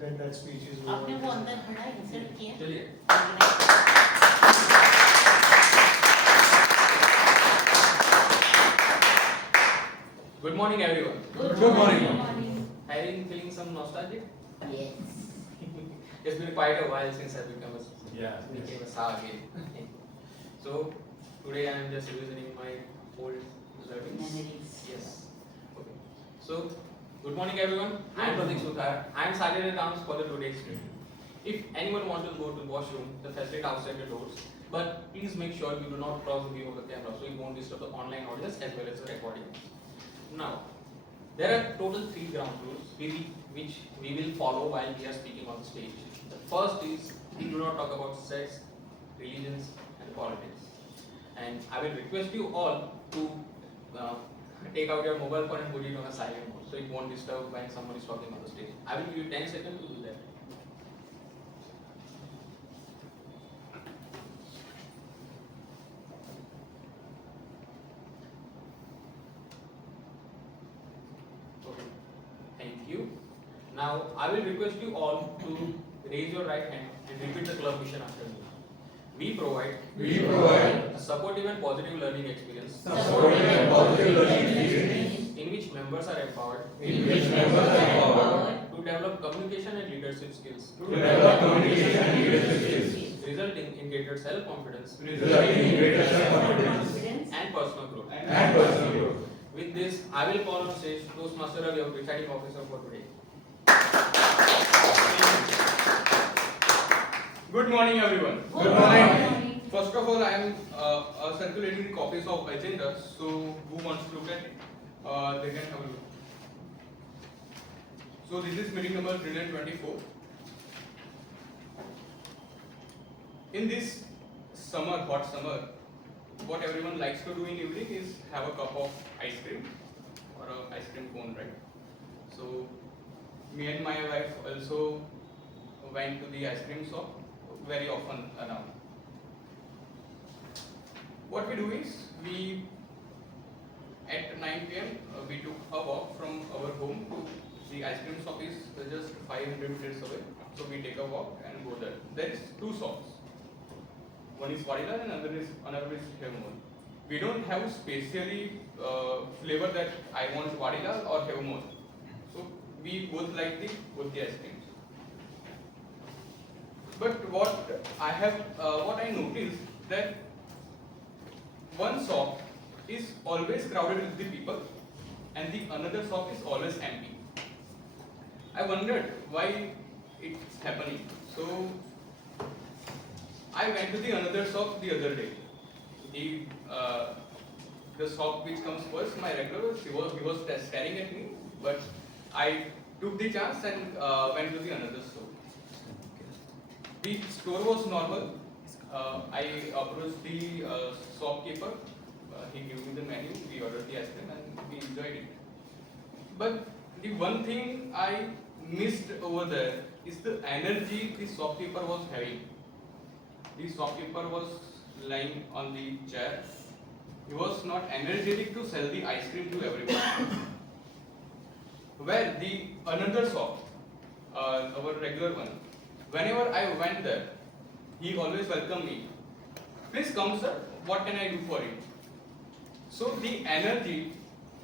that speech is over. आपने वो अंदर खड़ा इंसर्ट किया चलिए Good morning everyone. Good morning. Feeling some nostalgic? Yes. It's been quite a while since I became a star again. So today I am just revisiting my old learnings. Memories. Yes. Okay. So good morning everyone. I am Pratik Suthar. I am started accounts for the today's meeting. If anyone wants to go to the washroom, the facility outside the doors. But please make sure you do not cross the view of the camera so it won't disturb the online audience as well as the recording. Now, there are total 3 ground rules which we will follow while we are speaking on the stage. The first is we do not talk about sex, religions, and politics. And I will request you all to take out your mobile phone and put it on a silent mode so it won't disturb when someone is talking on the stage. I will give you 10 seconds to do that. Okay. Thank you. Now I will request you all to raise your right hand and repeat the club mission after me. We provide a supportive and positive learning experience in which members are empowered to develop communication and leadership skills, resulting in greater self-confidence and personal growth. With this, I will call on stage Toastmaster Ravi, our presiding officer for today. Good morning, everyone. Good morning. First of all, I am circulating the copies of agendas. So, who wants to look at it? They can have a look. So, this is meeting number 324. In this summer, hot summer, what everyone likes to do in evening is have a cup of ice cream or a ice cream cone, right? So, me and my wife also went to the ice cream shop very often now. What we do is we at 9 p.m. We took a walk from our home to the ice cream shop is just 500 meters away. So we take a walk and go there. There is 2 shops. One is vanilla and another is Heavenmore. We don't have specially flavor that I want vanilla or Heavenmore. So we both like both the ice creams. But what I noticed that one shop is always crowded with the people and the another shop is always empty. I wondered why it's happening. So I went to the another shop the other day. The shop which comes first, my regular, he was staring at me, but I took the chance and went to the another store. The store was normal. I approached the shopkeeper. He gave me the menu. We ordered the ice cream and we enjoyed it. But the one thing I missed over there is the energy the shopkeeper was having. The shopkeeper was lying on the chair. He was not energetic to sell the ice cream to everyone. Where the another shop, our regular one, whenever I went there, he always welcomed me. Please come, sir. What can I do for you? So the energy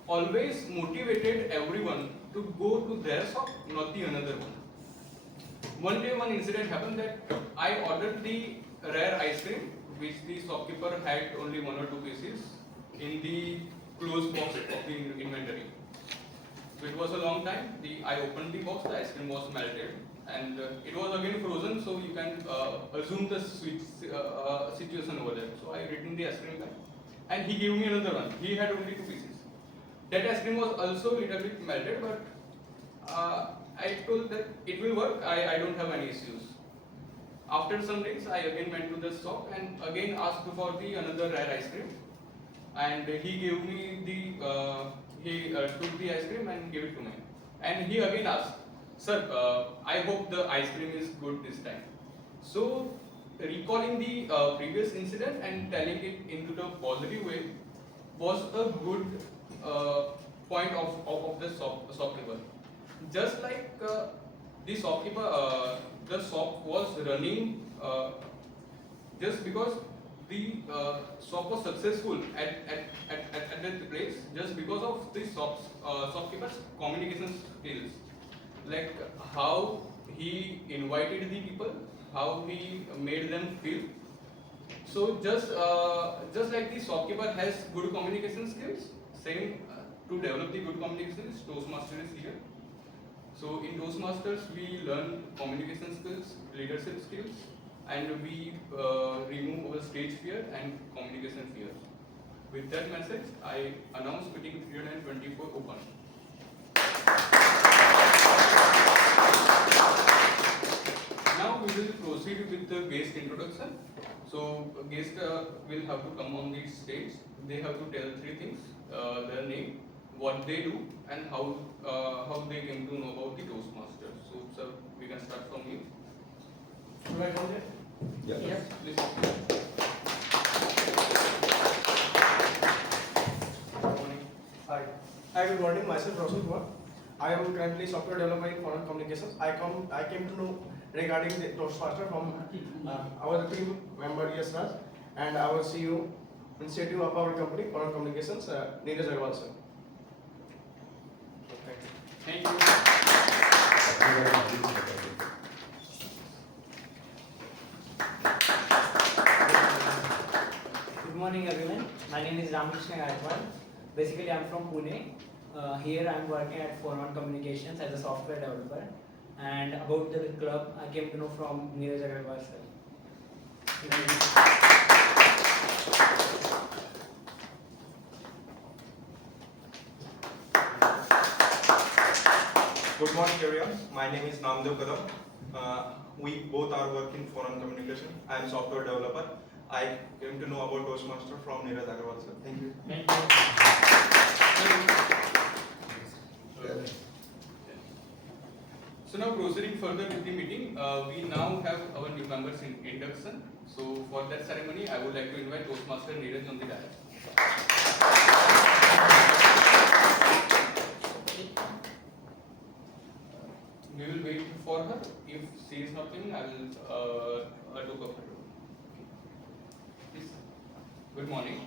always motivated everyone to go to their shop, not the another one. One day, one incident happened that I ordered the rare ice cream, which the shopkeeper had only 1 or 2 pieces in the closed box of the inventory. So it was a long time. I opened the box, the ice cream was melted, and it was again frozen. So you can assume the situation over there. So I returned the ice cream back, and he gave me another one. He had only 2 pieces. That ice cream was also a little bit melted, but I told that it will work. I don't have any issues. After some days, I again went to the shop and again asked for the another rare ice cream, and he gave me he took the ice cream and gave it to me. And he again asked, "Sir, I hope the ice cream is good this time." So recalling the previous incident and telling it into the positive way was a good point of the shopkeeper. Just like the shopkeeper, the shop was running just because the shop was successful at that place, just because of the shopkeeper's communication skills, like how he invited the people, how he made them feel. So just like the shopkeeper has good communication skills, same to develop the good communication skills, Toastmaster is here. So in Toastmasters we learn communication skills, leadership skills, and we remove our stage fear and communication fear. With that message, I announce meeting 324 open. Now we will proceed with the guest introduction. So guest will have to come on the stage. They have to tell three things: their name, what they do, and how they came to know about the Toastmasters. So sir, we can start from you. Should I go there? Yes. Please. Good morning. Hi. Hi, good morning. Myself Roshan Kumar. I am currently software developer in foreign communications. I came to know regarding the Toastmaster from our team member Yes Raj and our CEO initiative of our company foreign communications Neeraj Agarwal sir. Thank you. Good morning everyone. My name is Ramakrishna Gaikwad. Basically I am from Pune. Here I am working at Foreman Communications as a software developer. And about the club, I came to know from Neeraj Agarwal sir. Good morning everyone, my name is Namdev Kadam. We both are working foreign communication. I am software developer. I came to know about Toastmaster from Neeraj Agarwal sir. Thank you. So now proceeding further with the meeting, we now have our new members in induction. So for that ceremony, I would like to invite Toastmaster Neeraj on the dais. We will wait for her. If she is not coming, I will look up her. Please. Good morning.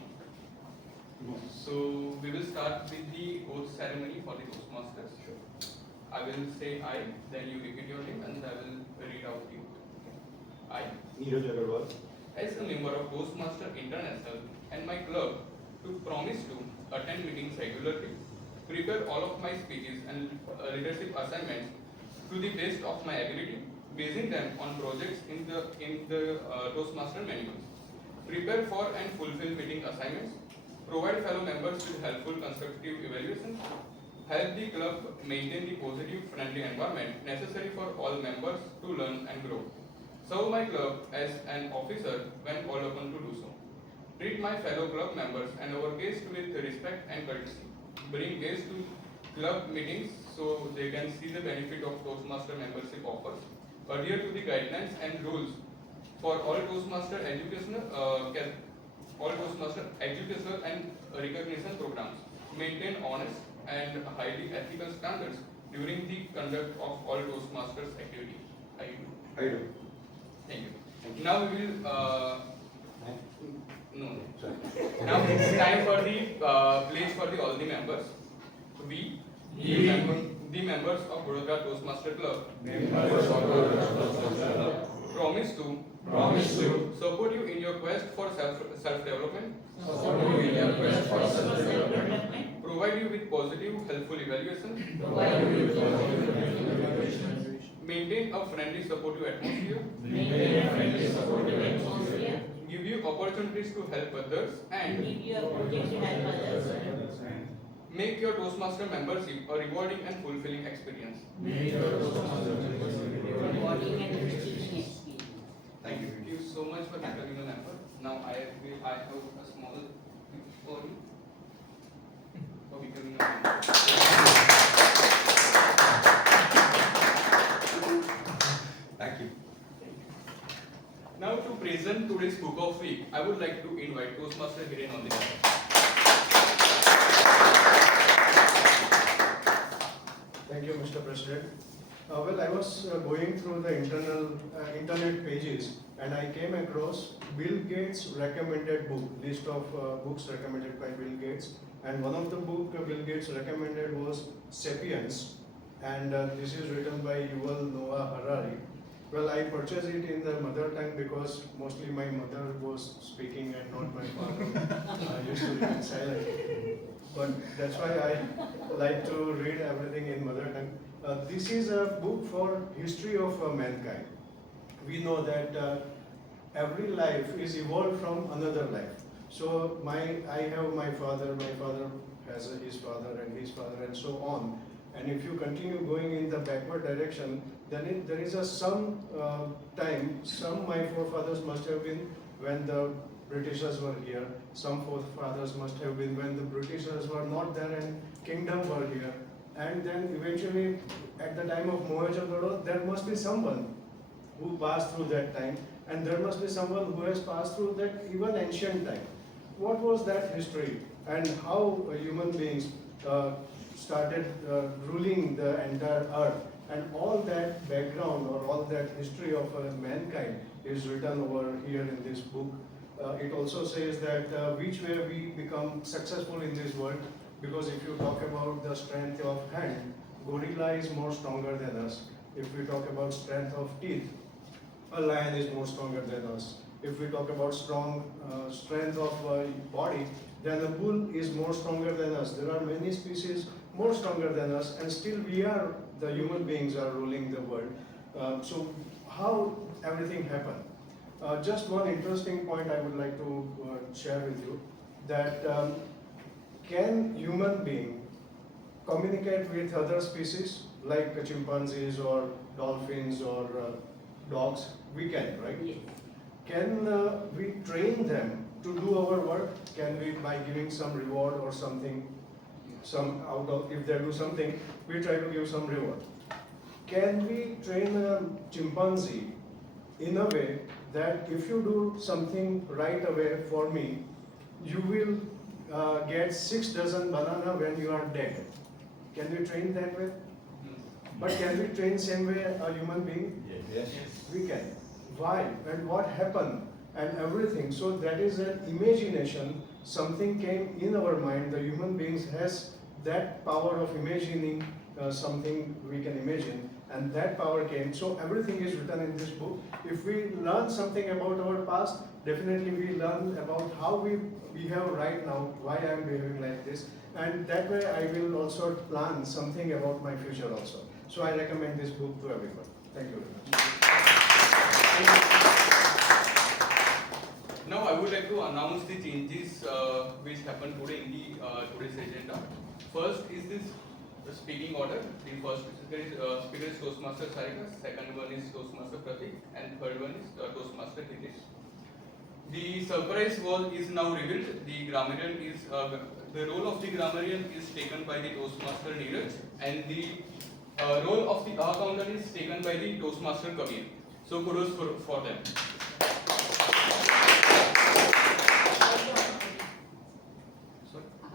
So we will start with the oath ceremony for the Toastmasters. I will say I, then you repeat your name, and I will read out the oath. I, Neeraj Agarwal. as a member of Toastmaster International and my club, to promise to attend meetings regularly, prepare all of my speeches and leadership assignments to the best of my ability, basing them on projects in the Toastmaster manuals, prepare for and fulfill meeting assignments, provide fellow members with helpful constructive evaluation, help the club maintain the positive, friendly environment necessary for all members to learn and grow. Serve my club as an officer when called upon to do so. Treat my fellow club members and our guests with respect and courtesy. Bring guests to club meetings so they can see the benefit of Toastmaster membership offers. Adhere to the guidelines and rules for all Toastmaster educational and recognition programs. Maintain honest and highly ethical standards during the conduct of all Toastmasters activities. I do. Thank you. Now we will. No. Now it's time for the pledge for all the members. We, the members of Vadodara Toastmaster Club, promise to support you in your quest for self-development, provide you with positive, helpful evaluation, maintain a friendly, supportive atmosphere, give you opportunities to help others, and make your Toastmaster membership a rewarding and fulfilling experience. Thank you. Thank you so much for becoming a member. Now I have a small gift for you for becoming a member. Thank you. Now to present today's book of week, I would like to invite Toastmaster Hiren on the dais. Thank you, Mr. President. Well, I was going through the internet pages, and I came across Bill Gates' recommended book, list of books recommended by Bill Gates. And one of the book Bill Gates recommended was *Sapiens*, and this is written by Yuval Noah Harari. Well, I purchased it in the mother tongue because mostly my mother was speaking and not my father. I used to remain silent. But that's why I like to read everything in mother tongue. This is a book for history of mankind. We know that every life is evolved from another life. So I have my father has his father, and so on. And if you continue going in the backward direction, then there is some time, my forefathers must have been when the Britishers were here, some forefathers must have been when the Britishers were not there and kingdom were here. And then eventually, at the time of Mohenjo-daro, there must be someone who passed through that time, and there must be someone who has passed through that even ancient time. What was that history, and how human beings started ruling the entire earth? And all that background or all that history of mankind is written over here in this book. It also says that which way we become successful in this world, because if you talk about the strength of hand, gorilla is more stronger than us. If we talk about strength of teeth, a lion is more stronger than us. If we talk about strength of body, then a bull is more stronger than us. There are many species more stronger than us, and still the human beings are ruling the world. So how everything happened? Just one interesting point I would like to share with you, that can human being communicate with other species like chimpanzees or dolphins or dogs? We can, right? Yes. Can we train them to do our work? Can we, by giving some reward or something, if they do something, we try to give some reward. Can we train a chimpanzee in a way that if you do something right away for me, you will get 6 dozen banana when you are dead? Can we train that way? But can we train same way a human being? Yes. We can. Why? And what happened? And everything. So that is an imagination. Something came in our mind. The human beings has that power of imagining something we can imagine, and that power came. So everything is written in this book. If we learn something about our past, definitely we learn about how we behave right now, why I am behaving like this, and that way I will also plan something about my future also. So I recommend this book to everyone. Thank you very much. Now I would like to announce the changes which happened today in the today's agenda. First is this speaking order. The first speaker is Toastmaster Sarika, second one is Toastmaster Pratik, and third one is Toastmaster Hitesh. The surprise wall is now revealed. The grammarian is the role of the grammarian is taken by the Toastmaster Neeraj, and the role of the accountant is taken by the Toastmaster Kabir. So kudos for them.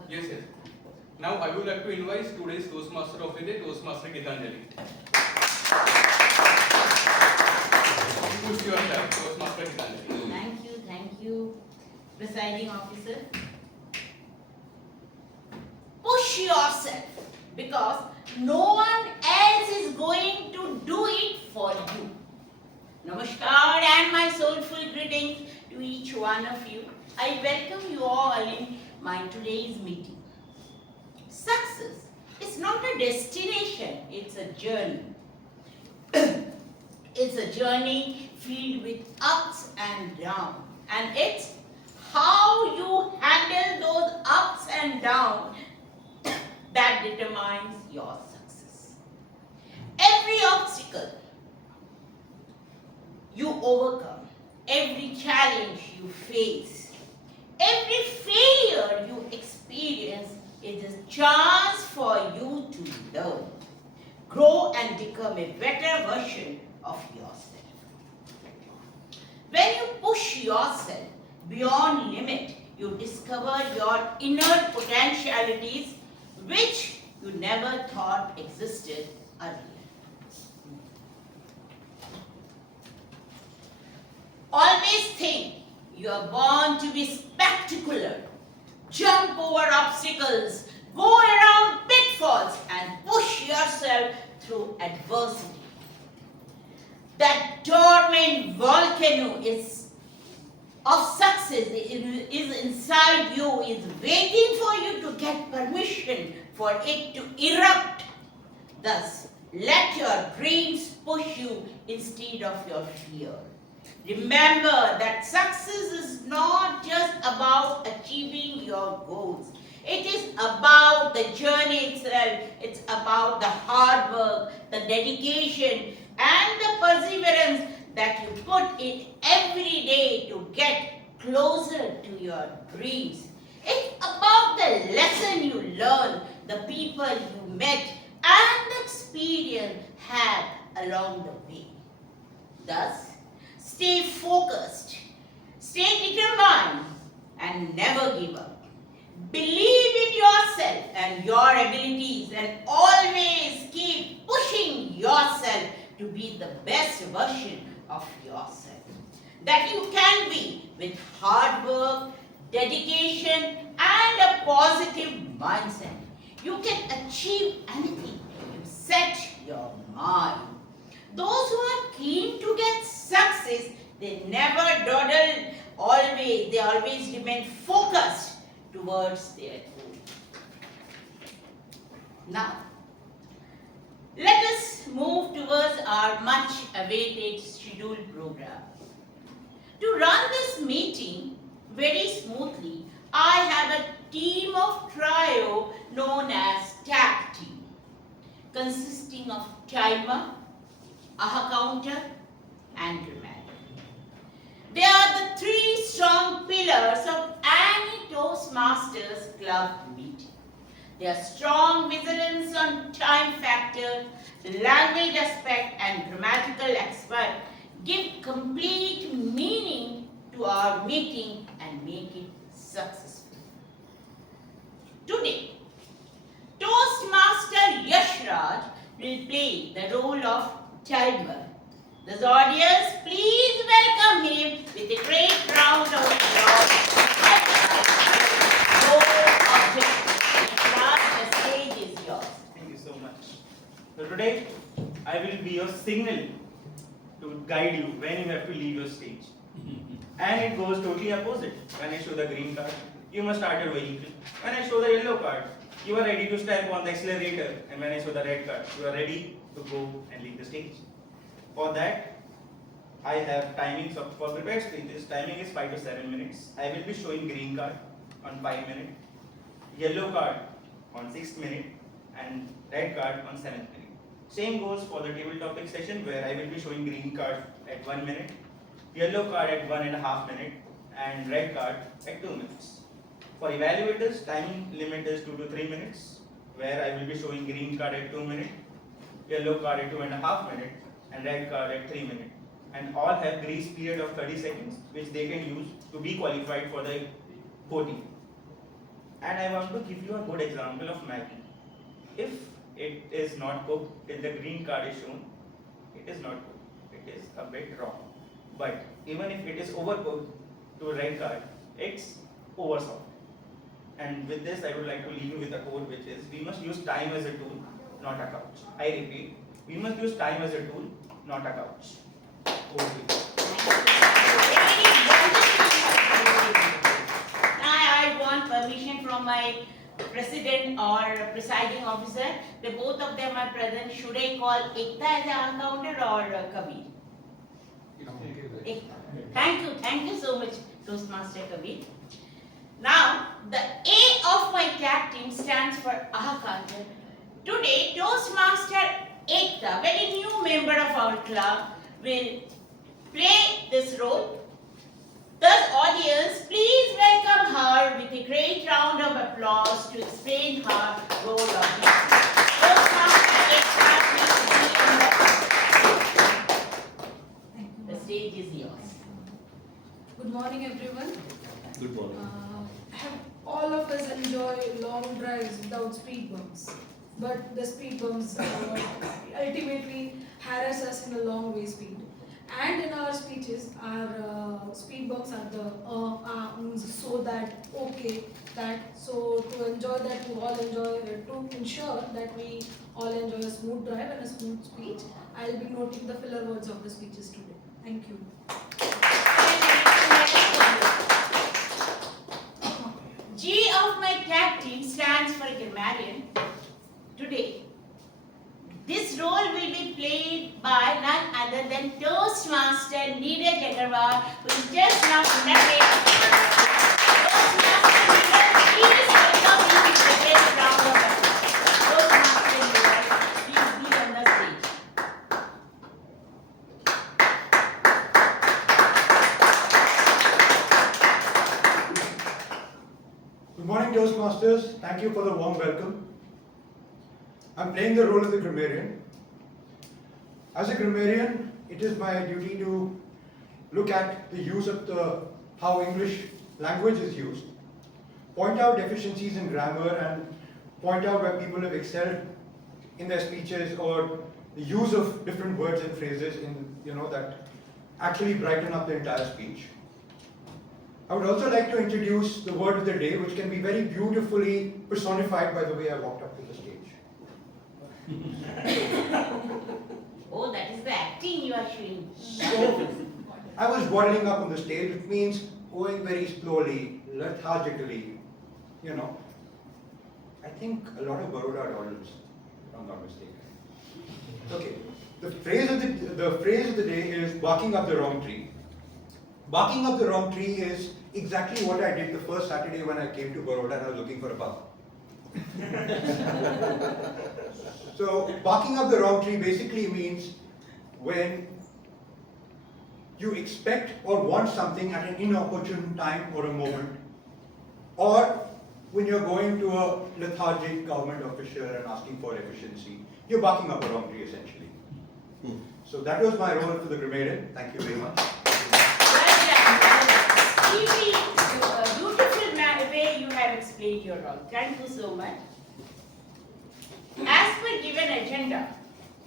Yes. Now I would like to invite today's Toastmaster of the day, Toastmaster Gitanjali. Push yourself, Toastmaster Gitanjali. Thank you, presiding officer. Push yourself, because no one else is going to do it for you. Namaskar and my soulful greetings to each one of you. I welcome you all in my today's meeting. Success is not a destination, it's a journey. It's a journey filled with ups and downs, and it's how you handle those ups and downs that determines your success. Every obstacle you overcome, every challenge you face, every failure you experience is a chance for you to learn, grow and become a better version of yourself. When you push yourself beyond limit, you discover your inner potentialities which you never thought existed earlier. You are born to be spectacular. Jump over obstacles, go around pitfalls, and push yourself through adversity. That dormant volcano of success is inside you, is waiting for you to get permission for it to erupt. Thus, let your dreams push you instead of your fear. Remember that success is not just about achieving your goals. It is about the journey itself. It's about the hard work, the dedication, and the perseverance that you put in every day to get closer to your dreams. It's about the lesson you learn, the people you met, and the experience had along the way. Thus, stay focused, stay determined, and never give up. Believe in yourself and your abilities, and always keep pushing yourself to be the best version of yourself that you can be with hard work, dedication, and a positive mindset. You can achieve anything you set your mind. Those who are keen to get success, they never dawdle, they always remain focused towards their goal. Now, let us move towards our much awaited scheduled program. To run this meeting very smoothly, I have a team of trio known as tag team, consisting of timer, aha counter, and dramatic. They are the three strong pillars of any Toastmasters club meeting. Their strong vigilance on time factor, language aspect, and grammatical expert give complete meaning to our meeting and make it successful. Today, Toastmaster Yashraj will play the role of timer. This audience, please welcome him with a great round of applause. No objection. Yashraj, the stage is yours. Thank you so much. So today, I will be your signal to guide you when you have to leave your stage. And it goes totally opposite. When I show the green card, you must start your vehicle. When I show the yellow card, you are ready to step on the accelerator. And when I show the red card, you are ready to go and leave the stage. For that, I have timings for prepared speeches. Timing is 5 to 7 minutes. I will be showing green card on 5 minutes, yellow card on 6th minute, and red card on 7th minute. Same goes for the table topic session, where I will be showing green card at 1 minute, yellow card at 1.5 minutes, and red card at 2 minutes. For evaluators, time limit is 2 to 3 minutes, where I will be showing green card at 2 minutes, yellow card at 2.5 minutes, and red card at 3 minutes. And all have grace period of 30 seconds, which they can use to be qualified for the voting. And I want to give you a good example of Maggi. If it is not cooked till the green card is shown, it is not cooked. It is a bit raw. But even if it is overcooked to red card, it's oversoft. And with this, I would like to leave you with a quote, which is, we must use time as a tool, not a couch. I repeat, we must use time as a tool, not a couch. Over to you. I want permission from my president or presiding officer. The both of them are present. Should I call Ekta as an counter or Kabir? Ekta. Thank you so much, Toastmaster Kabir. Now, the A of my tag team stands for aha counter. Today, Toastmaster Ekta, very new member of our club, will play this role. Thus, audience, please welcome her with a great round of applause to explain her role of leader. Toastmaster Ekta, please be the stage is yours. Good morning, everyone. Good morning. All of us enjoy long drives without speed bumps, but the speed bumps ultimately harass us in a long way speed. And in our speeches, our speed bumps bumps are the so that, okay, that. So to enjoy that, to all enjoy, to ensure that we all enjoy a smooth drive and a smooth speech, I'll be noting the filler words of the speeches today. Thank you. G of my tag team stands for grammarian. Today, this role will be played by none other than Toastmaster Neeraj Agarwal, who is just now inducted. Toastmaster Neeraj, please welcome him to the best round of applause. Toastmaster Neeraj, please be on the stage. Good morning, Toastmasters. Thank you for the warm welcome. I'm playing the role of the grammarian. As a grammarian, it is my duty to look at the use of how English language is used, point out deficiencies in grammar, and point out where people have excelled in their speeches or the use of different words and phrases that actually brighten up the entire speech. I would also like to introduce the word of the day, which can be very beautifully personified by the way I walked up to the stage. Oh, that is the acting you are showing. So, I was waddling up on the stage, which means going very slowly, lethargically, I think a lot of Baroda dollars, if I'm not mistaken. Okay, the phrase of the day is barking up the wrong tree. Barking up the wrong tree is exactly what I did the first Saturday when I came to Baroda and I was looking for a pub. So, barking up the wrong tree basically means when you expect or want something at an inopportune time or a moment, or when you're going to a lethargic government official and asking for efficiency, you're barking up the wrong tree essentially. So that was my role for the grammarian. Thank you very much. Beautiful way you have explained your role. Thank you so much. As per given agenda,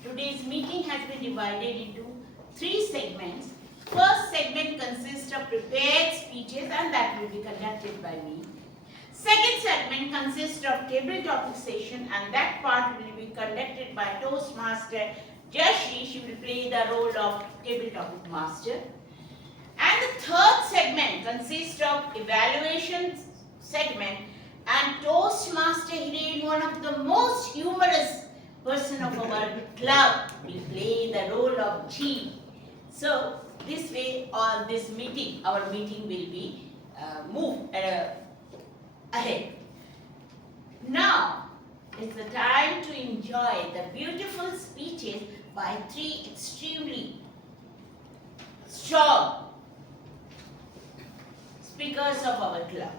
today's meeting has been divided into 3 segments. First segment consists of prepared speeches and that will be conducted by me. Second segment consists of table topic session and that part will be conducted by Toastmaster Jashi. She will play the role of table topic master. And the third segment consists of evaluation segment and Toastmaster Hiren, one of the most humorous person of our club, will play the role of G. So this way our meeting will be moved ahead. Now it's the time to enjoy the beautiful speeches by 3 extremely strong speakers of our club.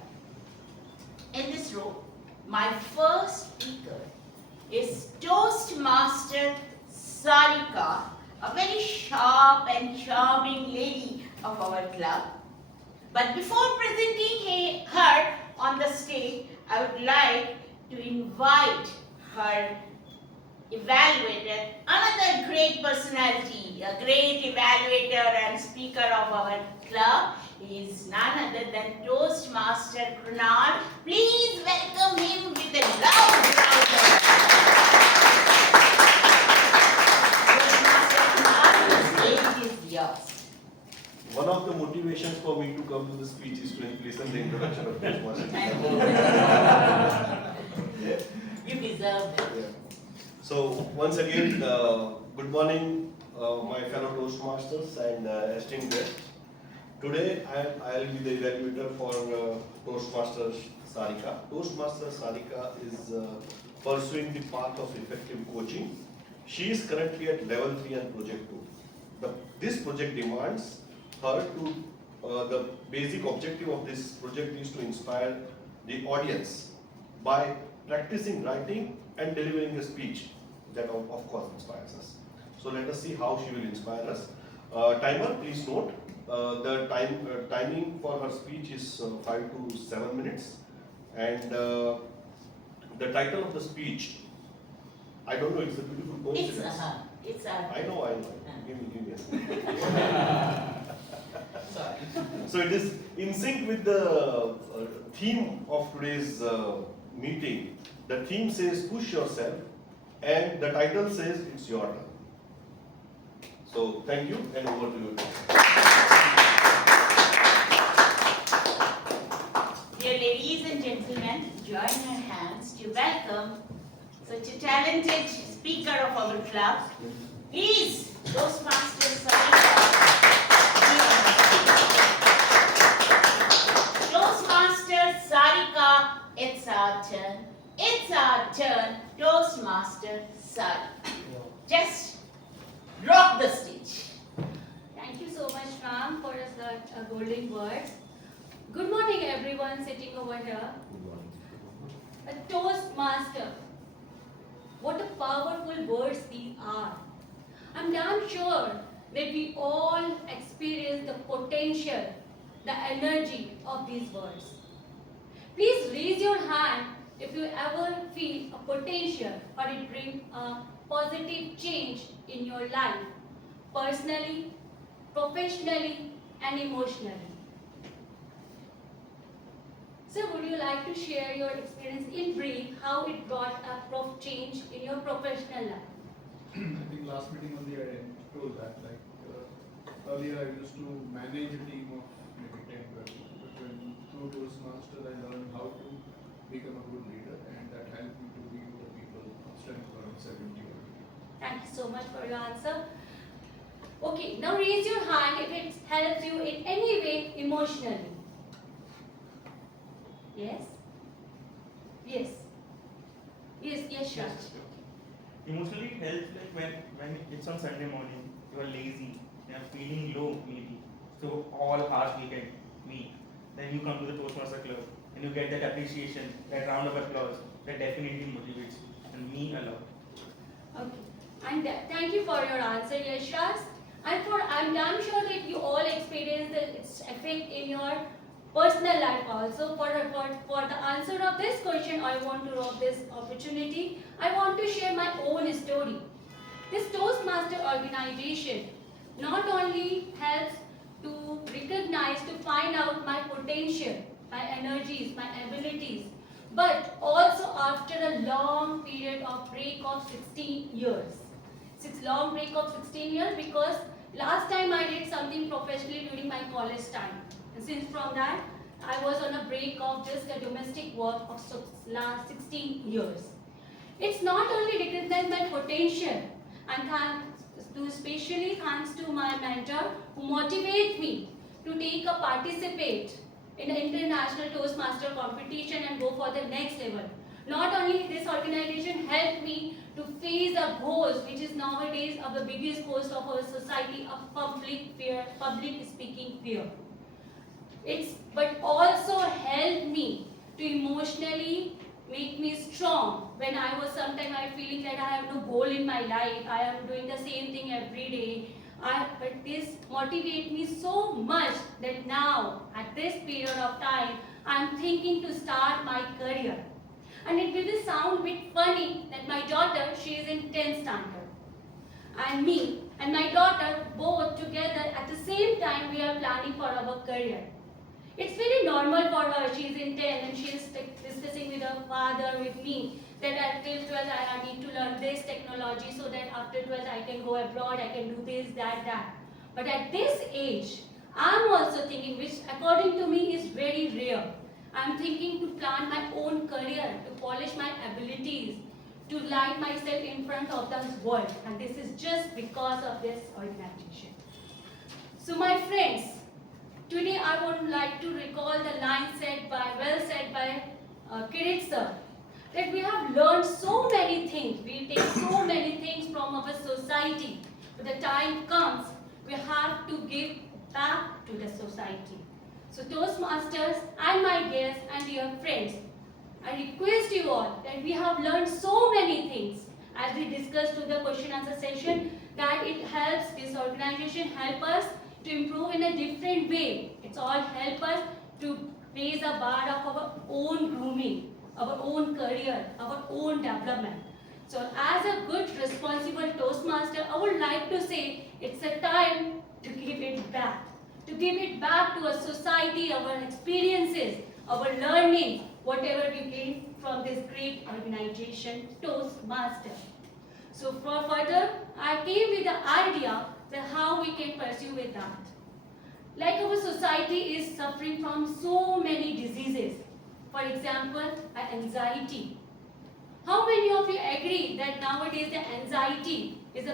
In this row, my first speaker is Toastmaster Sarika, a very sharp and charming lady of our club. But before presenting her on the stage, I would like to invite her evaluator, another great personality, a great evaluator and speaker of our club. He is none other than Toastmaster Krunal. Please welcome him with a loud round of applause. Toastmaster Krunal, the stage is yours. One of the motivations for me to come to the speech is to listen the introduction of Toastmaster. Thank you. You deserve it. Yeah. So once again, good morning, my fellow Toastmasters and esteemed guests. Today I'll be the evaluator for Toastmaster Sarika. Toastmaster Sarika is pursuing the path of effective coaching. She is currently at level 3 and project 2. This project demands her to, the basic objective of this project is to inspire the audience by practicing writing and delivering a speech that of course inspires us. So let us see how she will inspire us. Timer, please note, the timing for her speech is 5 to 7 minutes, and the title of the speech, I don't know, it's a beautiful coincidence. It's I know. Give me a second. Sorry. So it is in sync with the theme of today's meeting. The theme says push yourself and the title says it's your turn. So thank you and over to you. Dear ladies and gentlemen, join your hands to welcome such a talented speaker of our club. Please, Toastmaster Sarika. Toastmaster Sarika, it's our turn. It's our turn, Toastmaster Sarika. Just rock the stage. Thank you so much, Ram, for such golden words. Good morning, everyone sitting over here. A Toastmaster. What a powerful words these are. I'm damn sure that we all experience the potential, the energy of these words. Please raise your hand if you ever feel a potential or it brings a positive change in your life, personally, professionally, and emotionally. So would you like to share your experience in brief, how it brought a change in your professional life? I think last meeting only I told that, earlier I used to manage a team of maybe 10 people, but when through Toastmasters I learned how to become a good leader, and that helped me to lead the people of strength around 70 or 80. Thank you so much for your answer. Okay, now raise your hand if it helps you in any way emotionally. Yes? Yes. Yes, sure. Emotionally, it helps like when it's on Sunday morning, you are lazy, you are feeling low maybe. So all hours we can meet. Then you come to the Toastmaster Club and you get that appreciation, that round of applause, that definitely motivates you and me a lot. Okay. And thank you for your answer, Yashras. And I'm damn sure that you all experience its effect in your personal life also. For the answer of this question, I want to rob this opportunity. I want to share my own story. This Toastmaster organization not only helps to recognize, to find out my potential, my energies, my abilities, but also after a long period of break of 16 years. It's long break of 16 years because last time I did something professionally during my college time. And since from that, I was on a break of just a domestic work of last 16 years. It's not only recognized my potential, and especially thanks to my mentor who motivates me to participate in the international Toastmaster competition and go for the next level. Not only this organization helped me to face a ghost, which is nowadays the biggest ghost of our society, of public fear, public speaking fear. But also helped me to emotionally make me strong when I was sometimes feeling that I have no goal in my life, I am doing the same thing every day. But this motivates me so much that now, at this period of time, I am thinking to start my career. And it will sound a bit funny that my daughter, she is in 10th standard. And me and my daughter, both together at the same time, we are planning for our career. It's very normal for her. She is in 10th and she is discussing with her father, with me, that until 12th I need to learn this technology so that after 12th I can go abroad, I can do this, that. But at this age, I'm also thinking, which according to me is very rare. I'm thinking to plan my own career, to polish my abilities, to light myself in front of the world. And this is just because of this organization. So my friends, today I would like to recall the line well said by Kirit sir, that we have learned so many things, we take so many things from our society, but the time comes, we have to give back to the society. So Toastmasters and my guests and dear friends, I request you all that we have learned so many things as we discussed through the question answer session, that it helps, this organization help us to improve in a different way. It's all help us to raise a bar of our own grooming, our own career, our own development. So as a good responsible Toastmaster, I would like to say it's a time to give it back, to give it back to a society, our experiences, our learning, whatever we gain from this great organization, Toastmaster. So for further, I came with the idea that how we can pursue with that. Like our society is suffering from so many diseases. For example, anxiety. How many of you agree that nowadays the anxiety is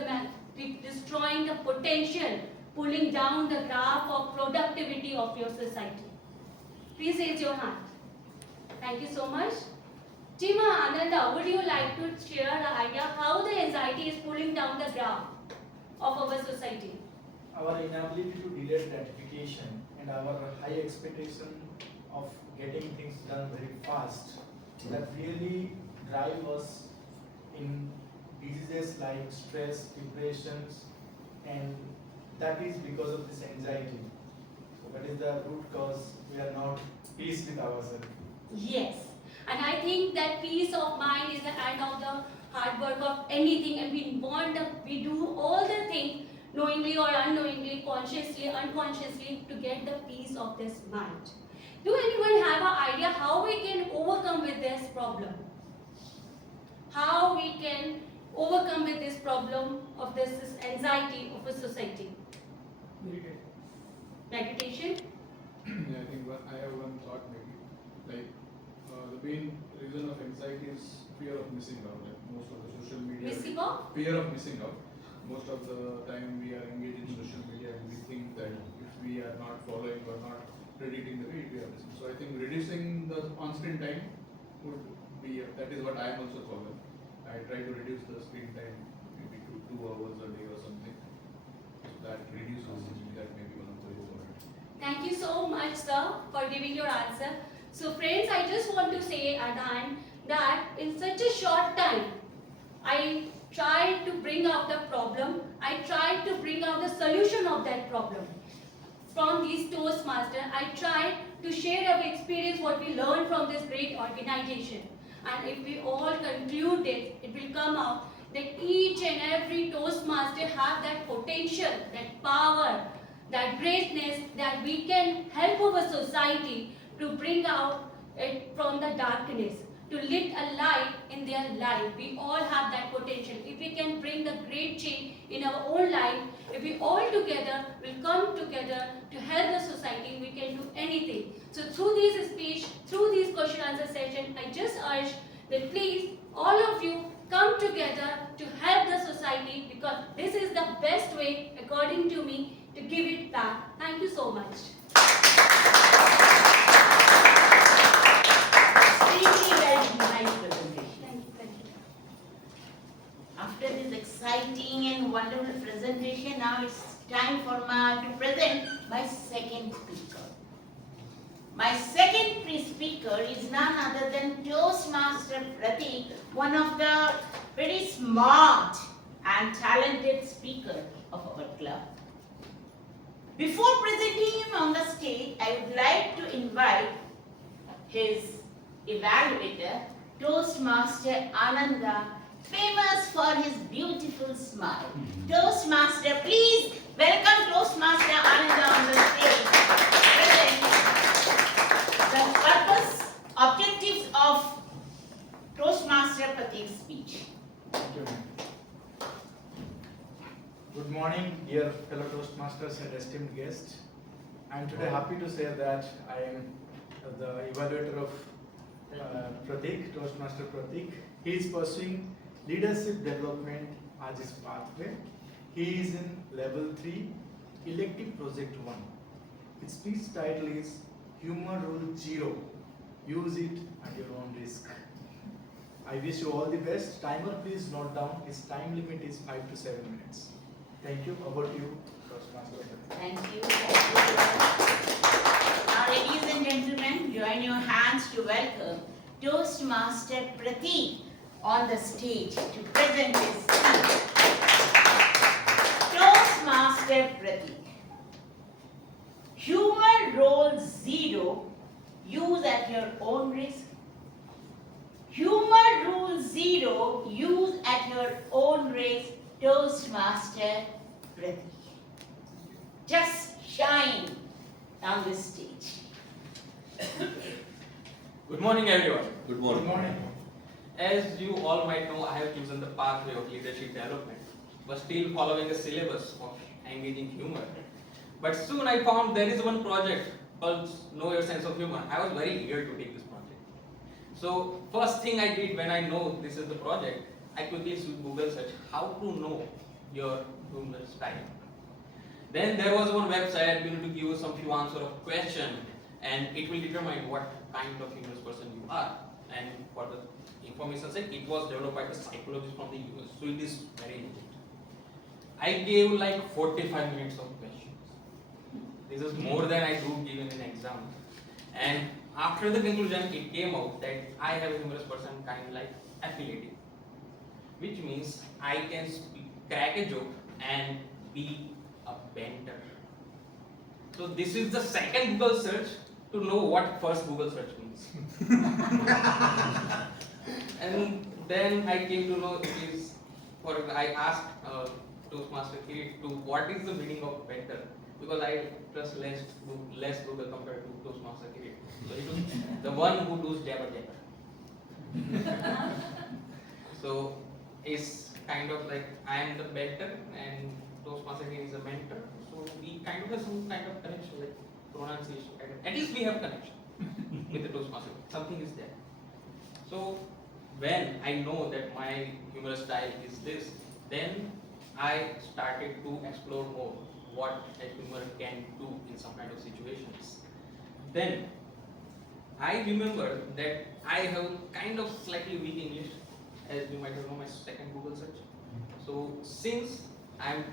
destroying the potential, pulling down the graph of productivity of your society? Please raise your hand. Thank you so much. Tima, Ananda, would you like to share the idea how the anxiety is pulling down the graph of our society? Our inability to delay gratification and our high expectation of getting things done very fast that really drive us in diseases like stress, depressions, and that is because of this anxiety. So that is the root cause. We are not pleased with ourselves. Yes, and I think that peace of mind is the end of the hard work of anything, and we do all the things knowingly or unknowingly, consciously, unconsciously to get the peace of this mind. Do anyone have an idea how we can overcome with this problem? How we can overcome with this problem of this anxiety of a society? Meditation? Yeah, I think I have one thought maybe. Like the main reason of anxiety is fear of missing out. Like most of the social media. Missing out? Fear of missing out. Most of the time we are engaged in social media and we think that if we are not following or not predicting the way, we are missing. So I think reducing the on-screen time would be, that is what I am also following. I try to reduce the screen time maybe to 2 hours a day or something. So that reduces, that may be one of the ways. Thank you so much, sir, for giving your answer. So friends, I just want to say at the end that in such a short time, I tried to bring out the problem. I tried to bring out the solution of that problem. From these Toastmasters, I tried to share our experience, what we learned from this great organization. And if we all conclude it, it will come out that each and every Toastmaster have that potential, that power, that greatness that we can help our society to bring out it from the darkness, to lit a light in their life. We all have that potential. If we can bring the great change in our own life, if we all together will come together to help the society, we can do anything. So through this speech, through this question answer session, I just urge that please, all of you come together to help the society, because this is the best way, according to me, to give it back. Thank you so much. Extremely well, nice presentation. Thank you. After this exciting and wonderful presentation, now it's time for to present my second speaker. My second speaker is none other than Toastmaster Pratik, one of the very smart and talented speaker of our club. Before presenting him on the stage, I would like to invite his evaluator, Toastmaster Ananda, famous for his beautiful smile. Toastmaster, please welcome Toastmaster Ananda on the stage. Present the purpose, objectives of Toastmaster Pratik's speech. Thank you. Good morning, dear fellow Toastmasters and esteemed guests. I am today happy to say that I am the evaluator of Pratik, Toastmaster Pratik. He is pursuing leadership development as his pathway. He is in level 3, elective project 1. His speech title is Humor Rule 0. Use it at your own risk. I wish you all the best. Timer, please note down. His time limit is 5 to 7 minutes. Thank you. Over to you, Toastmaster. Thank you. Now, ladies and gentlemen, join your hands to welcome Toastmaster Pratik on the stage to present his speech. Toastmaster Pratik. Humor Rule 0. Use at your own risk. Humor Rule 0. Use at your own risk. Toastmaster Pratik. Just shine on this stage. Good morning, everyone. Good morning. As you all might know, I have chosen the pathway of leadership development, but still following a syllabus of engaging humor. But soon I found there is one project called Know Your Sense of Humor. I was very eager to take this project. So first thing I did when I know this is the project, I quickly Google search how to know your humor style. Then there was one website you need to give some few answer of question, and it will determine what kind of humorous person you are. And for the information said, it was developed by the psychologist from the US, so it is very legit. I gave like 45 minutes of questions. This is more than I do given in exam. And after the conclusion, it came out that I have a humorous person kind like affiliative, which means I can crack a joke and be a banter. So this is the second Google search to know what first Google search means. And then I came to know it is, I asked Toastmaster Kirit to what is the meaning of banter, because I trust less Google compared to Toastmaster Kirit. So it was the one who does jabber jabber. So it's kind of like I am the banter and Toastmaster Kirit is a mentor. So we kind of have some kind of connection, like pronunciation. At least we have connection with the Toastmaster. Something is there. So when I know that my humorous style is this, then I started to explore more what a humor can do in some kind of situations. Then I remember that I have kind of slightly weak English, as you might have known my second Google search. So since I'm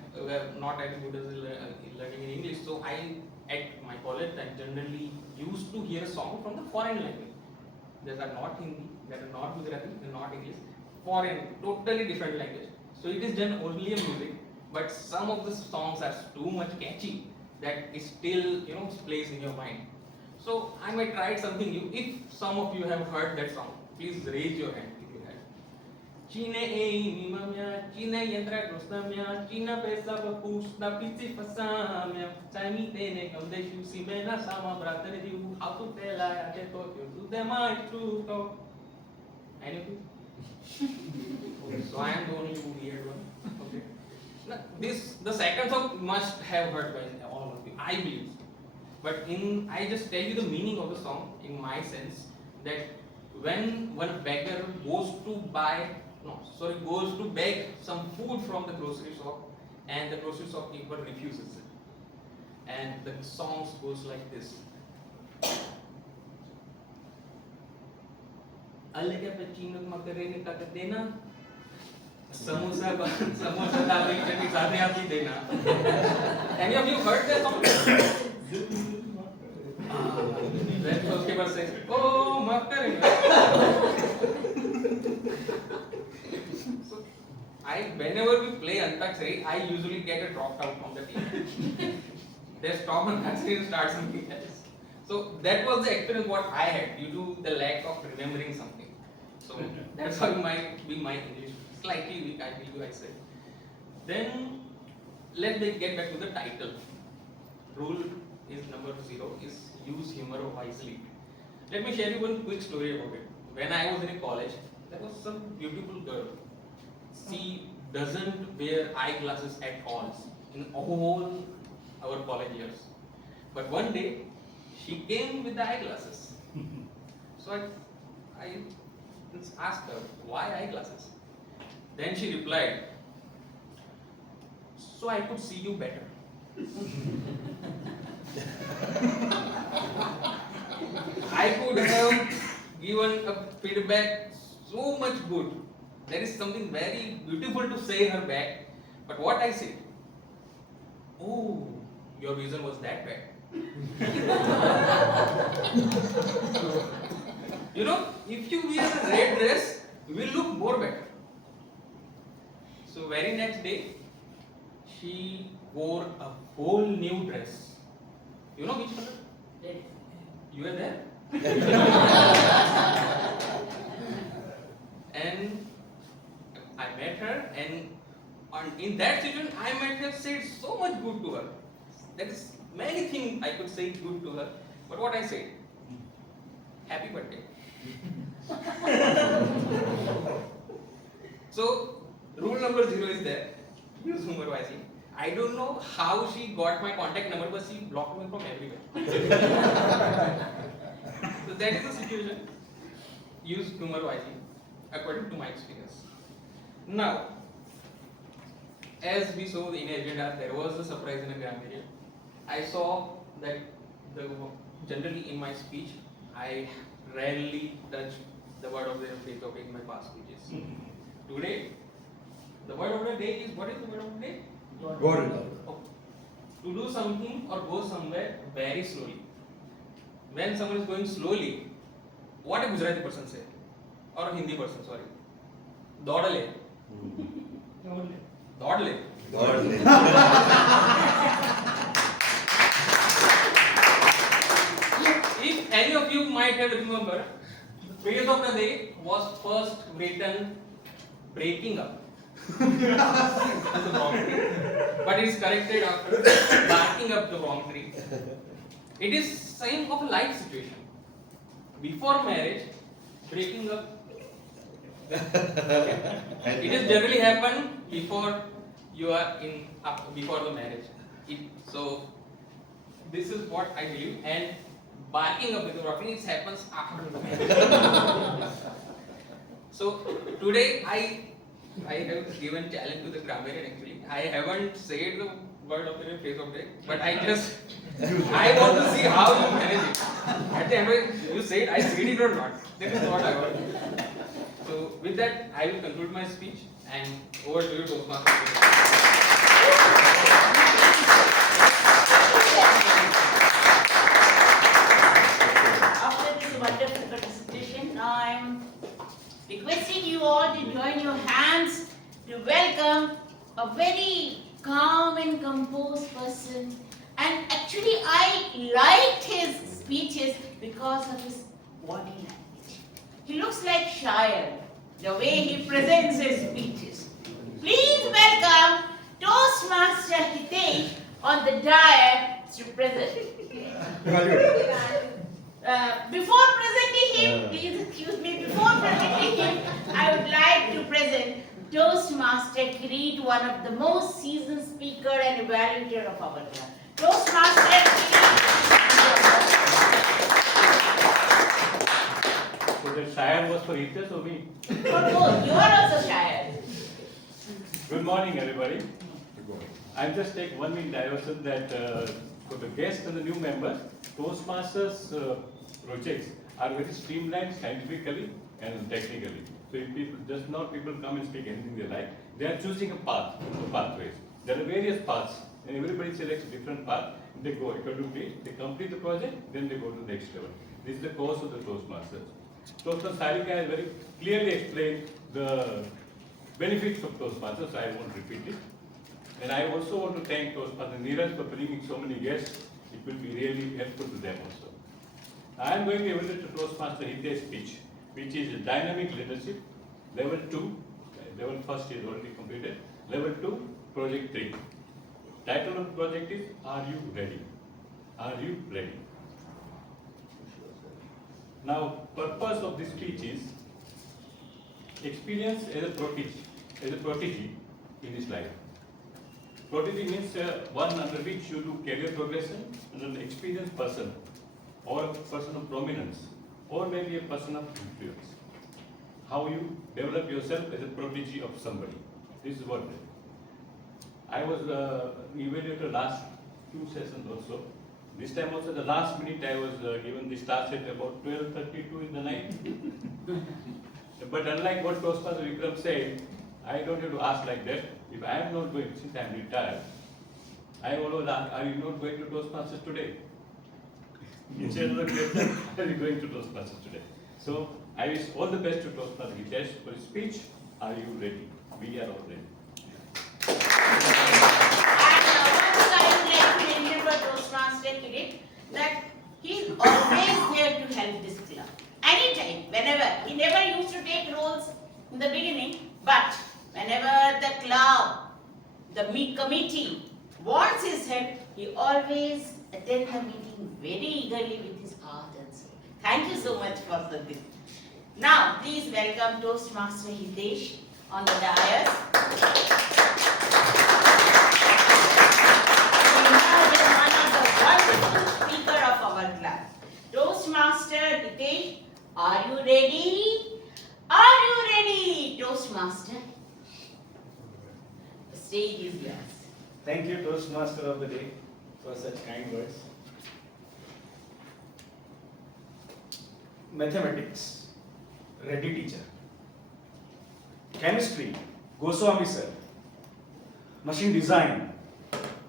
not as good as learning in English, so I at my college I generally used to hear a song from the foreign language. These are not Hindi, that are not Gujarati, they're not English, foreign, totally different language. So it is done only a music, but some of the songs are too much catchy that it still plays in your mind. So I might try something new. If some of you have heard that song, please raise your hand if you have. Chine ei mimamia, chine yentra grostamia, china pesa papus da pizzi fasamia, chani tene kamdeshu simena sama brother you how to tell I to you them I true talk. Any of you? Okay, so I am the only weird one. Okay. Now, the second song must have heard by all of you, I believe. But I just tell you the meaning of the song in my sense that when one beggar goes to goes to beg some food from the grocery shop and the grocery shopkeeper refuses it. And the song goes like this. Alle cappuccino macaroni ka dena samosa dabi chutney साथे आपकी देना. Any of you heard that song? Then shopkeeper says, "Oh, macaroni." So whenever we play Antakshari, I usually get dropped out from the team. They stop Antakshari and start something else. So that was the experience what I had due to the lack of remembering something. So that's how might be my English slightly weak, I believe I said. Then let's get back to the title. Rule is number 0 is use humor wisely. Let me share you one quick story about it. When I was in a college, there was some beautiful girl. She doesn't wear eyeglasses at all in all our college years. But one day, she came with the eyeglasses. So I asked her, why eyeglasses? Then she replied, so I could see you better. I could have given a feedback so much good. There is something very beautiful to say her back. But what I said, oh, your vision was that bad. If you wear a red dress, you will look more better. So very next day, she wore a whole new dress. You know which color? Red. You were there? And I met her, and in that situation, I might have said so much good to her. That is many things I could say good to her, but what I say, happy birthday. So rule number 0 is there. Use humor wisely. I don't know how she got my contact number, but she blocked me from everywhere. So that is the situation. Use humor wisely, according to my experience. Now, as we saw in the agenda, there was a surprise in the grammarian. I saw that generally in my speech, I rarely touch the word of the day topic in my past speeches. Today, the word of the day is, what is the word of the day? Oh, to do something or go somewhere very slowly. When someone is going slowly, what a Gujarati person say, or a Hindi person, sorry. Dodale. Dodale. If any of you might have remembered, the phrase of the day was first written breaking up. That's the wrong tree. But it's corrected after barking up the wrong tree. It is same of a life situation. Before marriage, breaking up. It is generally happen before you are in before the marriage. So this is what I believe, and barking up with the rocking, it happens after the marriage. So today I have given challenge to the grammarian actually. I haven't said the word of the phrase of the day, but I want to see how you manage it. At the end, you said I said it or not. That is what I want. So with that, I will conclude my speech and over to you, Toastmaster. After this wonderful participation, I am requesting you all to join your hands to welcome a very calm and composed person. And actually, I liked his speeches because of his body language. He looks like Shire, the way he presents his speeches. Please welcome Toastmaster Hitesh on the dais to present. Before presenting him, please excuse me, before presenting him, I would like to present Toastmaster Kirit, one of the most seasoned speaker and evaluator of our club. Toastmaster Kirit. So the Shire was for Hitesh or me? For both, you are also Shire. Good morning, everybody. I'll just take 1 minute diversion that for the guests and the new members, Toastmasters projects are very streamlined scientifically and technically. So if people, just not people come and speak anything they like, they are choosing a path, pathways. There are various paths, and everybody selects a different path. They go accordingly, they complete the project, then they go to the next level. This is the course of the Toastmasters. Toastmaster Sarika has very clearly explained the benefits of Toastmasters, so I won't repeat it. And I also want to thank Toastmaster Neeraj for bringing so many guests. It will be really helpful to them also. I am going to evaluate the Toastmaster Hitesh's speech, which is dynamic leadership, level 2, level first is already completed, level 2, project 3. Title of the project is, Are You Ready? Are you ready? Now, purpose of this speech is experience as a protege in his life. Protege means one under which you do career progression, and an experienced person, or a person of prominence, or maybe a person of influence. How you develop yourself as a protege of somebody. This is what I was evaluated last 2 sessions also. This time also, the last minute I was given this task at about 12:32 in the night. But unlike what Toastmaster Vikram said, I don't have to ask like that. If I am not going, since I am retired, I always ask, are you not going to Toastmasters today? Instead of the question, are you going to Toastmasters today? So, I wish all the best to Toastmaster Hitesh for his speech. Are you ready? We are all ready. Toastmaster Kirit, that he is always there to help this club. Anytime, whenever. He never used to take roles in the beginning, but whenever the club, the committee wants his help, he always attend the meeting very eagerly with his heart and soul. Thank you so much for this. Now, please welcome Toastmaster Hitesh on the dais. He is one of the wonderful speaker of our class. Toastmaster Hitesh, are you ready? Are you ready, Toastmaster? The stage is yours. Thank you, Toastmaster of the day, for such kind words. Mathematics, Reddy teacher. Chemistry, Goswami sir. Machine design,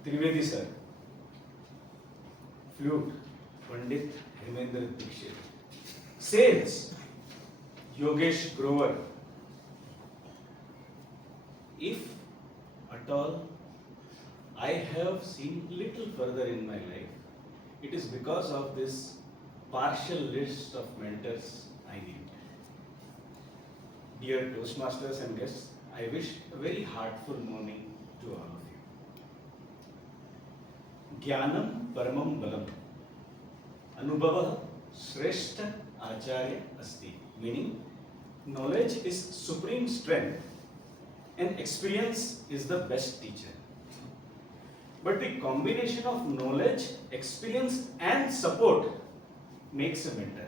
Trivedi sir. Flute, Pandit Hemendra Dikshit. Sales, Yogesh Grover. If at all I have seen little further in my life, it is because of this partial list of mentors I need. Dear Toastmasters and guests, I wish a very heartful morning to all of you. Jnanam Paramam Balam. Anubhava Shrestha Acharya Asti. Meaning, knowledge is supreme strength and experience is the best teacher. But the combination of knowledge, experience and support makes a mentor.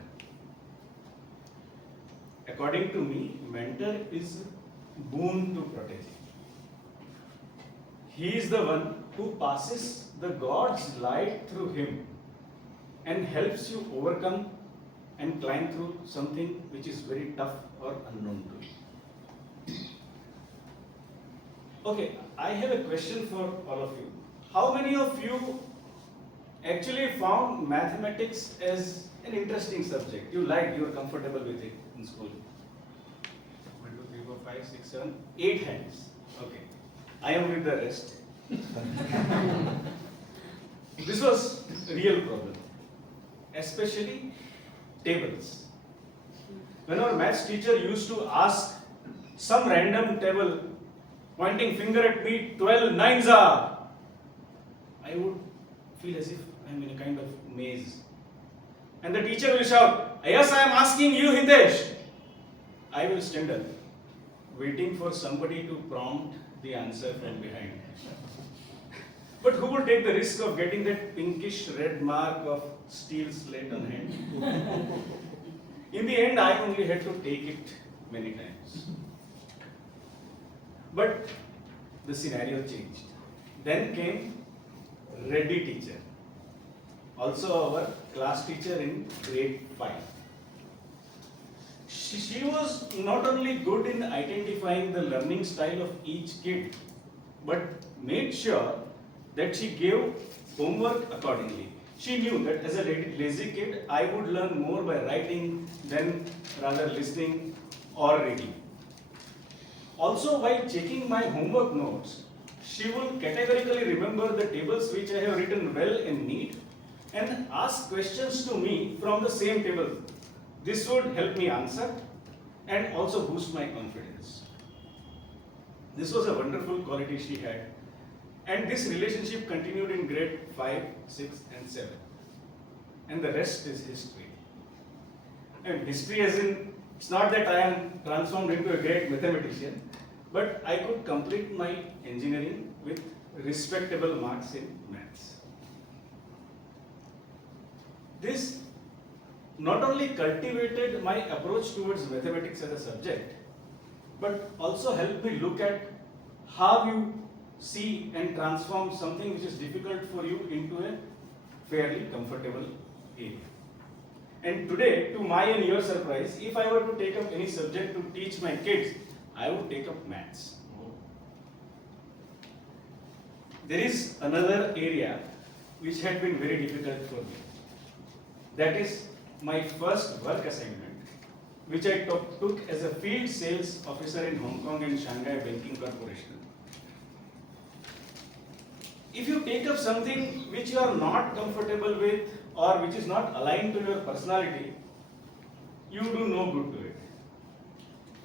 According to me, mentor is boon to protege. He is the one who passes the God's light through him and helps you overcome and climb through something which is very tough or unknown to you. Okay, I have a question for all of you. How many of you actually found mathematics as an interesting subject? You liked, you were comfortable with it in school? 1, 2, 3, 4, 5, 6, 7, 8 hands. Okay. I am with the rest. This was a real problem, especially tables. When our maths teacher used to ask some random table, pointing finger at me, 12 nines are, I would feel as if I am in a kind of maze. And the teacher will shout, yes, I am asking you, Hitesh. I will stand up, waiting for somebody to prompt the answer from behind. But who would take the risk of getting that pinkish red mark of steel slate on hand? In the end, I only had to take it many times. But the scenario changed. Then came Reddy teacher, also our class teacher in grade 5. She was not only good in identifying the learning style of each kid, but made sure that she gave homework accordingly. She knew that as a lazy kid, I would learn more by writing than rather listening or reading. Also, while checking my homework notes, she will categorically remember the tables which I have written well and neat and ask questions to me from the same table. This would help me answer and also boost my confidence. This was a wonderful quality she had. And this relationship continued in grade 5, 6 and 7. And the rest is history. And history as in, it's not that I am transformed into a great mathematician, but I could complete my engineering with respectable marks in maths. This not only cultivated my approach towards mathematics as a subject, but also helped me look at how you see and transform something which is difficult for you into a fairly comfortable area. And today, to my and your surprise, if I were to take up any subject to teach my kids, I would take up maths. There is another area which had been very difficult for me. That is my first work assignment, which I took as a field sales officer in Hong Kong and Shanghai Banking Corporation. If you take up something which you are not comfortable with or which is not aligned to your personality, you do no good to it.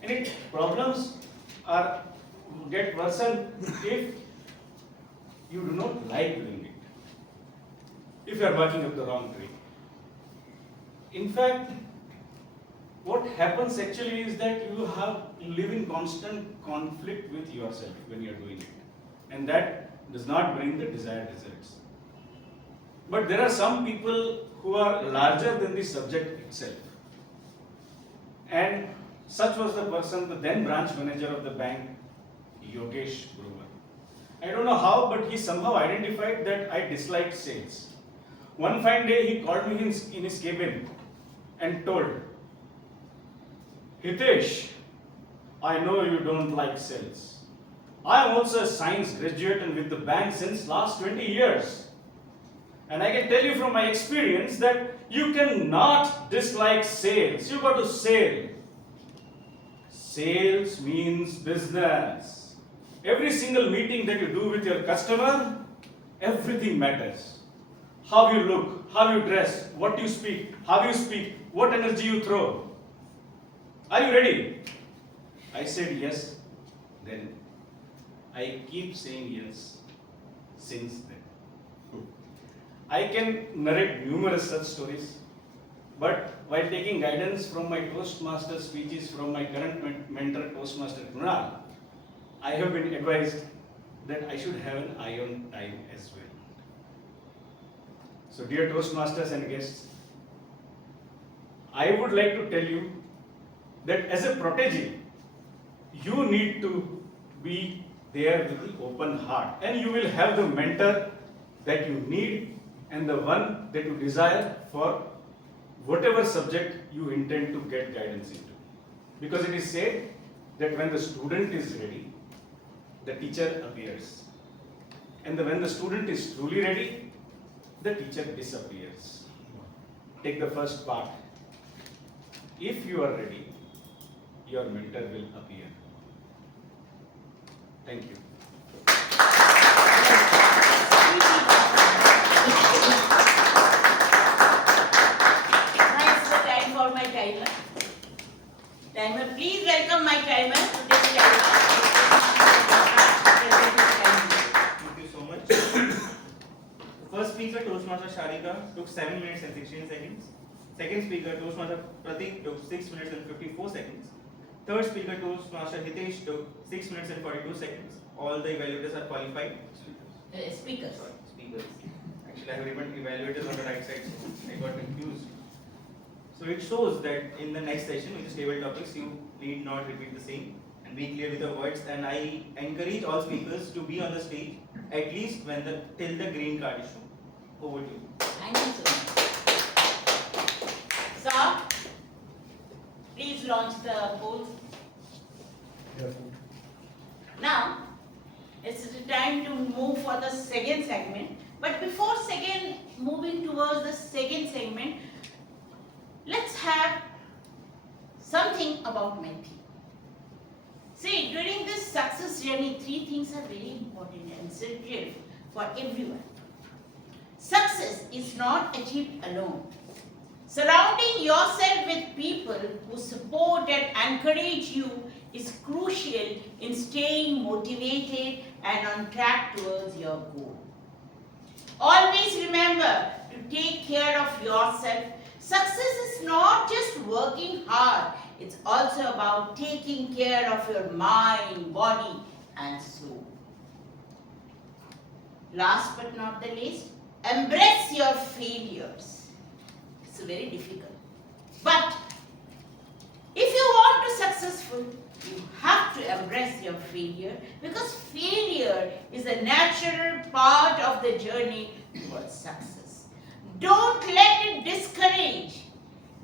And problems get worsened if you do not like doing it. if you are barking up the wrong tree. In fact, what happens actually is that you live in constant conflict with yourself when you are doing it, and that does not bring the desired results. But there are some people who are larger than the subject itself, and such was the person, the then branch manager of the bank, Yogesh Brewer. I don't know how, but he somehow identified that I disliked sales. One fine day, he called me in his cabin and told, Hitesh, I know you don't like sales. I am also a science graduate and with the bank since last 20 years. And I can tell you from my experience that you cannot dislike sales. You got to sell. Sales means business. Every single meeting that you do with your customer, everything matters. How you look, how you dress, what you speak, how you speak, what energy you throw. Are you ready? I said yes. Then I keep saying yes since then. I can narrate numerous such stories, but while taking guidance from my Toastmaster speeches from my current mentor, Toastmaster Kunal, I have been advised that I should have an eye on time as well. So, dear Toastmasters and guests, I would like to tell you that as a protege, you need to be there with the open heart, and you will have the mentor that you need and the one that you desire for whatever subject you intend to get guidance into. Because it is said that when the student is ready, the teacher appears. And when the student is truly ready, the teacher disappears. Take the first part. If you are ready, your mentor will appear. Thank you. Now it's the time for my timer. Timer, please welcome my timer to this timer. Thank you so much. The first speaker, Toastmaster Sharika, took 7 minutes and 16 seconds. Second speaker, Toastmaster Pratik, took 6 minutes and 54 seconds. Third speaker, Toastmaster Hitesh, took 6 minutes and 42 seconds. All the evaluators are qualified. Speakers. Sorry, speakers. Actually, I have written evaluators on the right side, so I got confused. So it shows that in the next session, which is table topics, you need not repeat the same and be clear with your words. And I encourage all speakers to be on the stage at least when till the green card is shown. Over to you. Thank you so much. Sir, please launch the polls. Now, it's the time to move for the second segment. But before moving towards the second segment, let's have something about my theme. See, during this success journey, 3 things are very important and essential for everyone. Success is not achieved alone. Surrounding yourself with people who support and encourage you is crucial in staying motivated and on track towards your goal. Always remember to take care of yourself. Success is not just working hard, it's also about taking care of your mind, body, and soul. Last but not the least, embrace your failures. It's very difficult. But if you want to be successful, you have to embrace your failure, because failure is a natural part of the journey towards success. Don't let it discourage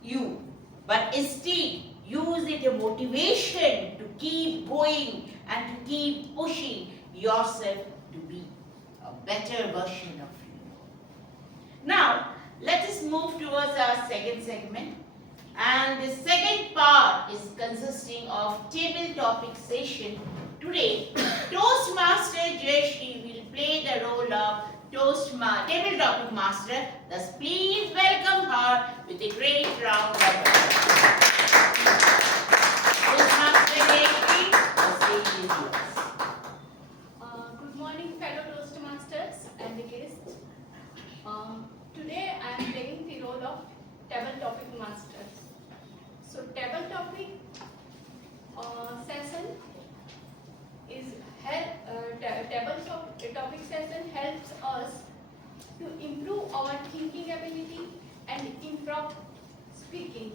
you, but instead use it as motivation to keep going and to keep pushing yourself to be a better version of you. Now, let us move towards our second segment. And the second part is consisting of table topic session. Today, Toastmaster Jayashree will play the role of table topic master. Thus, please welcome her with a great round of applause. Toastmaster Jayashree, the stage is yours. Good morning, fellow Toastmasters and the guests. role of table topic masters. So table topic session is topic session helps us to improve our thinking ability and improve speaking.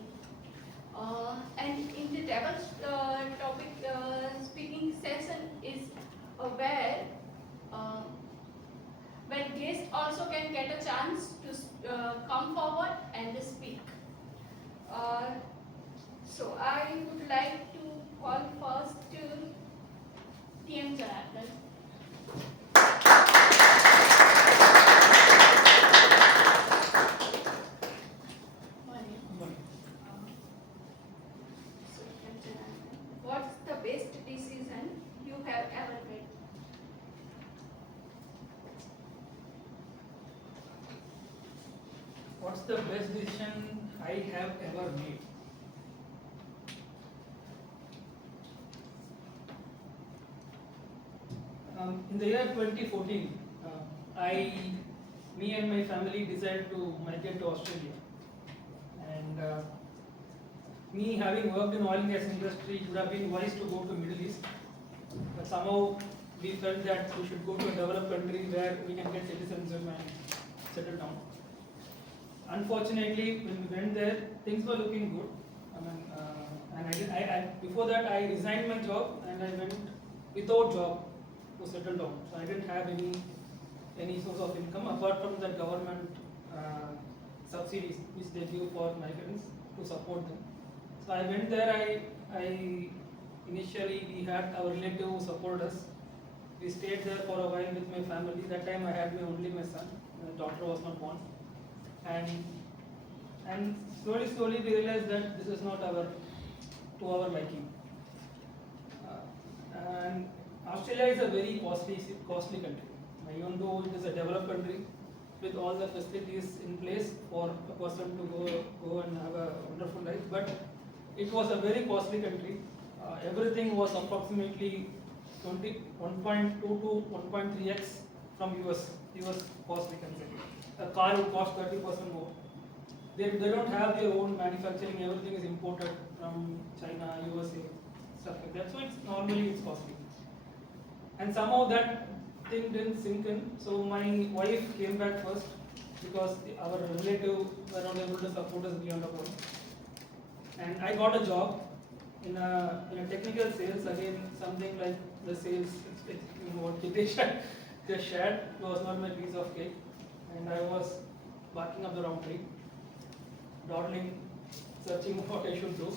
And in the table topic speaking session is where guests also can get a chance to come forward and speak. So I would like to call first to TM Janardhan. What's the best decision you have ever made? What's the best decision I have ever made? In the year 2014, me and my family decided to migrate to Australia. And me having worked in oil and gas industry, it would have been wise to go to Middle East. But somehow we felt that we should go to a developed country where we can get citizenship and settle down. Unfortunately, when we went there, things were looking good. Before that, I resigned my job and I went without job to settle down. So I didn't have any source of income apart from the government subsidies which they give for migrants to support them. So I went there. Initially we had our relative who supported us. We stayed there for a while with my family. That time I had only my son. My daughter was not born. And slowly we realized that this is not to our liking. And Australia is a very costly country. Even though it is a developed country with all the facilities in place for a person to go and have a wonderful life, but it was a very costly country. Everything was approximately 1.2 to 1.3x from US cost, we can say. A car would cost 30% more. They don't have their own manufacturing, everything is imported from China, USA, stuff like that. So it's costly. And somehow that thing didn't sink in. So my wife came back first because our relative were not able to support us beyond a point. And I got a job in a technical sales, again something like the sales, what they just shared was not my piece of cake. And I was barking up the wrong tree, dawdling, searching what I should do.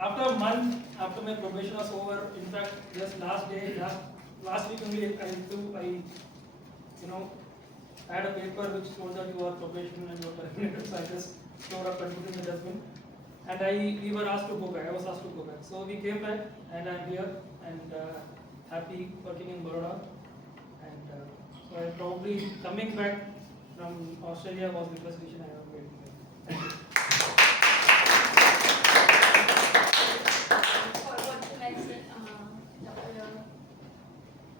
After a month, after my probation was over, in fact, just last week only, I had a paper which told that you are probation and you are terminated. So I just stored up and put in the dustbin. And we were asked to go back. I was asked to go back. So we came back, and I'm here and happy working in Baroda. And so I probably coming back from Australia was the best decision I ever made. Thank you. Forward to next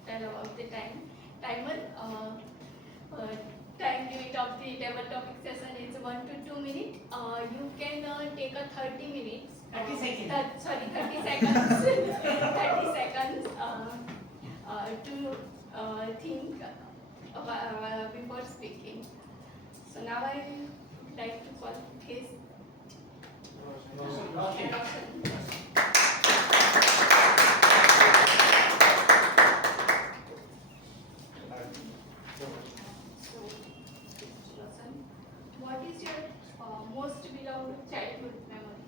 tell about the timer. Time limit of the table topic session is 1 to 2 minutes. You can take a 30 minutes. 30 seconds. 30 seconds. 30 seconds to think before speaking. So now I would like to call his what is your most beloved childhood memory?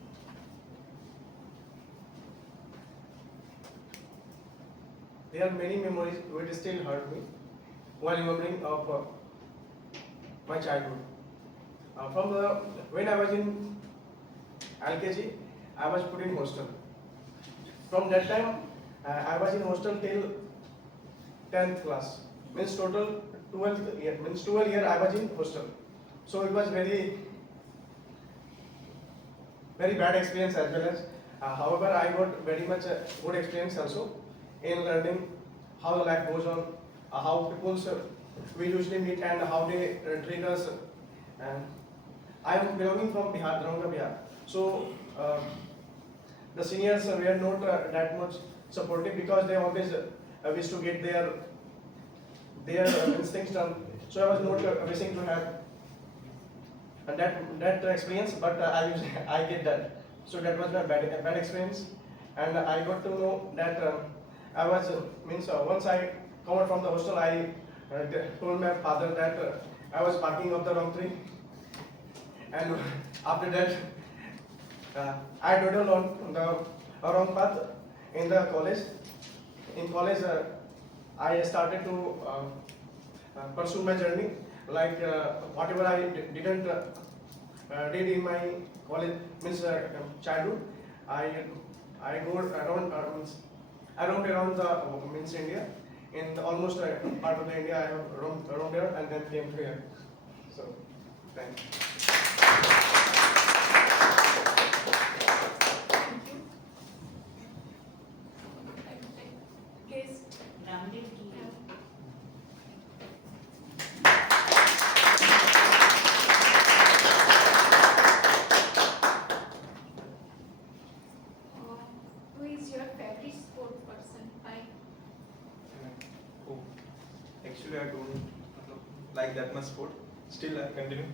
There are many memories which still hurt me while remembering of my childhood. When I was in LKG, I was put in hostel. From that time, I was in hostel till 10th class. Means total 12 year. Means 12 year I was in hostel. So it was very bad experience as well as. However, I got very much good experience also in learning how the life goes on, how people we usually meet and how they treat us. And I am belonging from Bihar, Dharwanga, Bihar. So the seniors were not that much supportive because they always wish to get their things done. So I was not wishing to have that experience, but I get that. So that was my bad experience, and I got to know that I was once I come out from the hostel, I told my father that I was parking up the wrong tree, and after that I totaled on the wrong path in the college. In college, I started to pursue my journey, like whatever I didn't did in my college childhood. I go around I roamed around the India. In the almost part of the India, I have roamed around there and then came here. So, thank you. Ramdev ki. Who is your favorite sport person? Why? Oh, actually, I don't like that much sport. Still, I continue.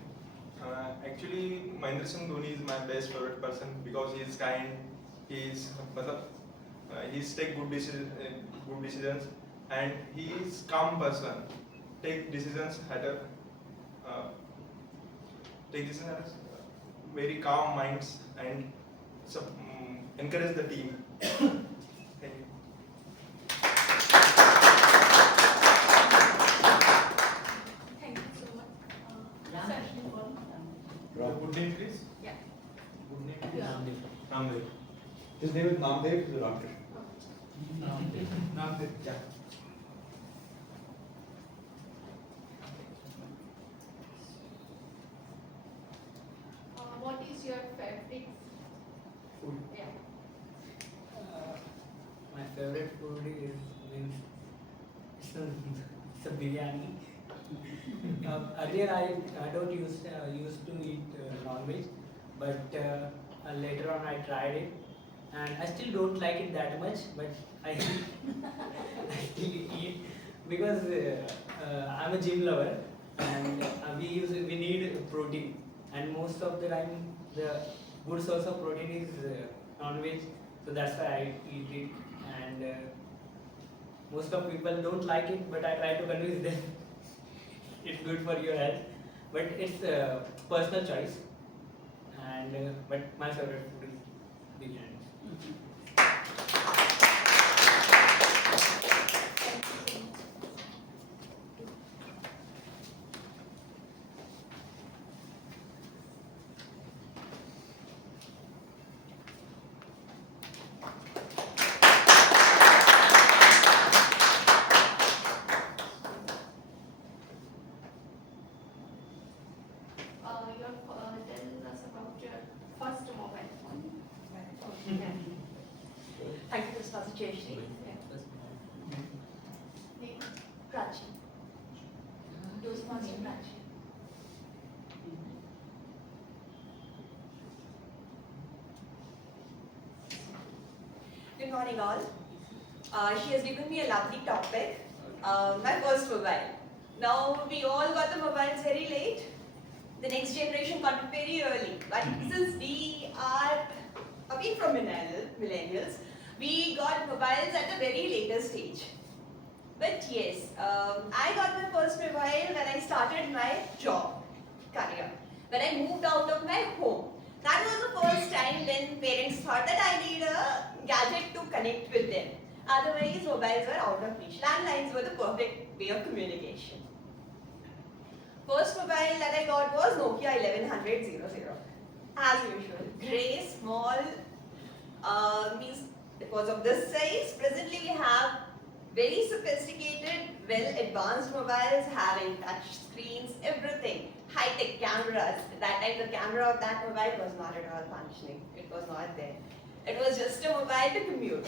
Actually, Mahendra Singh Dhoni is my best favorite person because he is kind. He is, he's take good decisions, and he is calm person. Take decisions at a very calm minds and encourage the team. Thank you. Thank you so much. Good name, please. Yeah. Good name, please. Yeah. Ramdev. His name is Namdev Ramkrishna. Namdev. Yeah. What is your favorite Food. Yeah. My favorite food is it's a biryani. Earlier I don't used to eat non-veg, but later on I tried it, and I still don't like it that much, but I I still eat because I'm a gym lover, and we need protein, and most of the time the good source of protein is non-veg, so that's why I eat it. And most of people don't like it, but I try to convince them it's good for your health. But it's a personal choice. And but my favorite food is biryani. Tell us about your first mobile phone. Thank you for this presentation. Name? Prachi. Toastmaster Prachi. Good morning all. She has given me a lovely topic, my first mobile. Now we all got the mobiles very late. The next generation got it very early. But since we are away from millennials, we got mobiles at a very later stage. But yes, I got my first mobile when I started my job career. When I moved out of my home. That was the first time when parents thought that I need a gadget to connect with them. Otherwise, mobiles were out of reach. Landlines were the perfect way of communication. First mobile that I got was Nokia 110000. As usual, grey, small, means it was of this size. Presently, we have very sophisticated, well-advanced mobiles having touch screens, everything. High-tech cameras. At that time, the camera of that mobile was not at all functioning. It was not there. It was just a mobile to commute.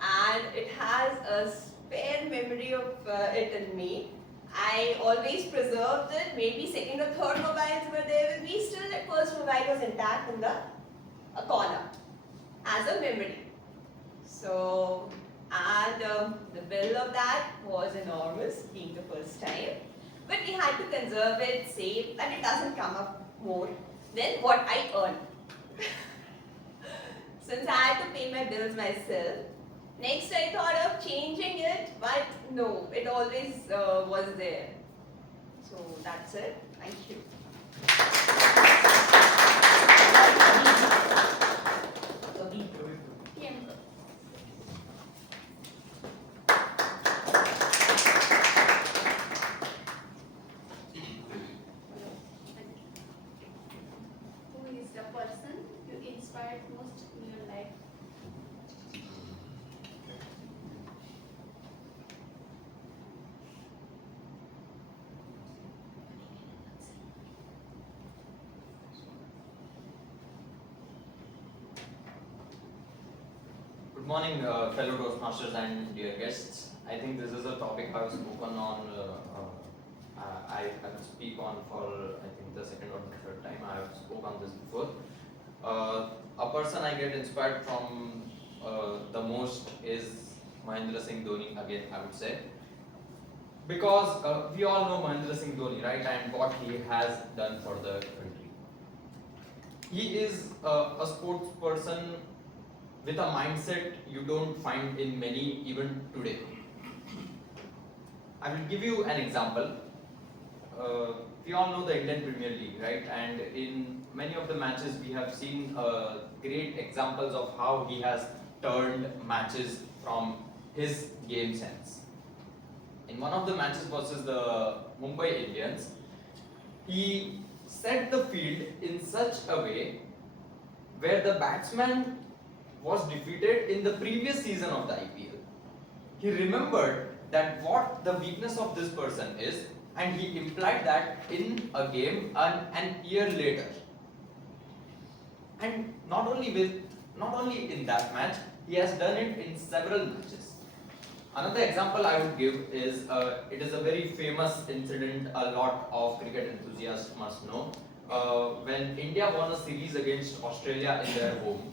And it has a spare memory of it in me. I always preserved it. Maybe second or third mobiles were there with me. Still, that first mobile was intact in the corner as a memory. So, and the bill of that was enormous, being the first time. But we had to conserve it, save, that it doesn't come up more than what I earn. Since I had to pay my bills myself, next I thought of changing it, but no, it always was there. So that's it. Thank you. Who is the person you inspired most in your life? Good morning, fellow Toastmasters and dear guests. I think this is a topic I've spoken on, I will speak on for I think the second or the third time I have spoken on this before. A person I get inspired from the most is Mahendra Singh Dhoni again, I would say. Because we all know Mahendra Singh Dhoni, right, and what he has done for the country. He is a sports person with a mindset you don't find in many even today. I will give you an example. We all know the Indian Premier League, right? And in many of the matches we have seen great examples of how he has turned matches from his game sense. In one of the matches versus the Mumbai Indians, he set the field in such a way where the batsman was defeated in the previous season of the IPL. He remembered that what the weakness of this person is, and he implied that in a game an year later. And not only in that match, he has done it in several matches. Another example I would give is it is a very famous incident a lot of cricket enthusiasts must know. When India won a series against Australia in their home,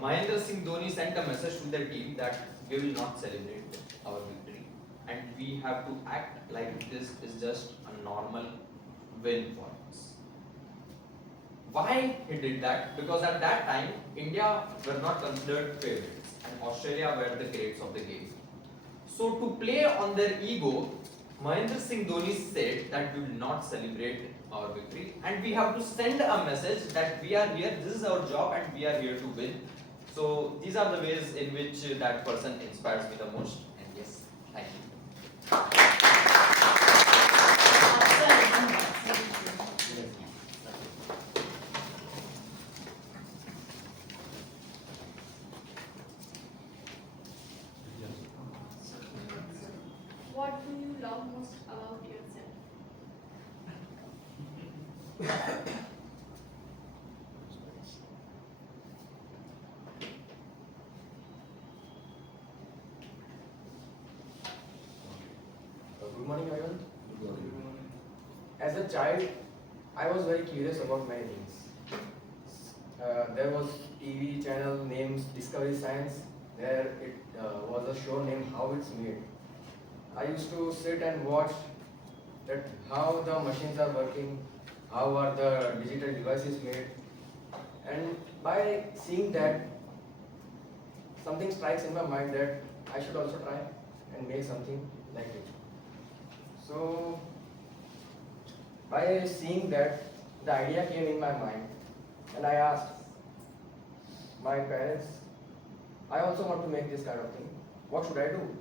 Mahendra Singh Dhoni sent a message to their team that we will not celebrate our victory and we have to act like this is just a normal win for us. Why he did that? Because at that time, India were not considered favorites and Australia were the greats of the game. So to play on their ego, Mahendra Singh Dhoni said that we will not celebrate our victory and we have to send a message that we are here, this is our job and we are here to win. So these are the ways in which that person inspires me the most, and yes, thank you. What do you love most about yourself? Good morning, everyone. As a child, I was very curious about many things. There was TV channel named Discovery Science. There it was a show named How It's Made. I used to sit and watch that how the machines are working, how are the digital devices made, and by seeing that, something strikes in my mind that I should also try and make something like it. So, by seeing that, the idea came in my mind, and I asked my parents, I also want to make this kind of thing. What should I do?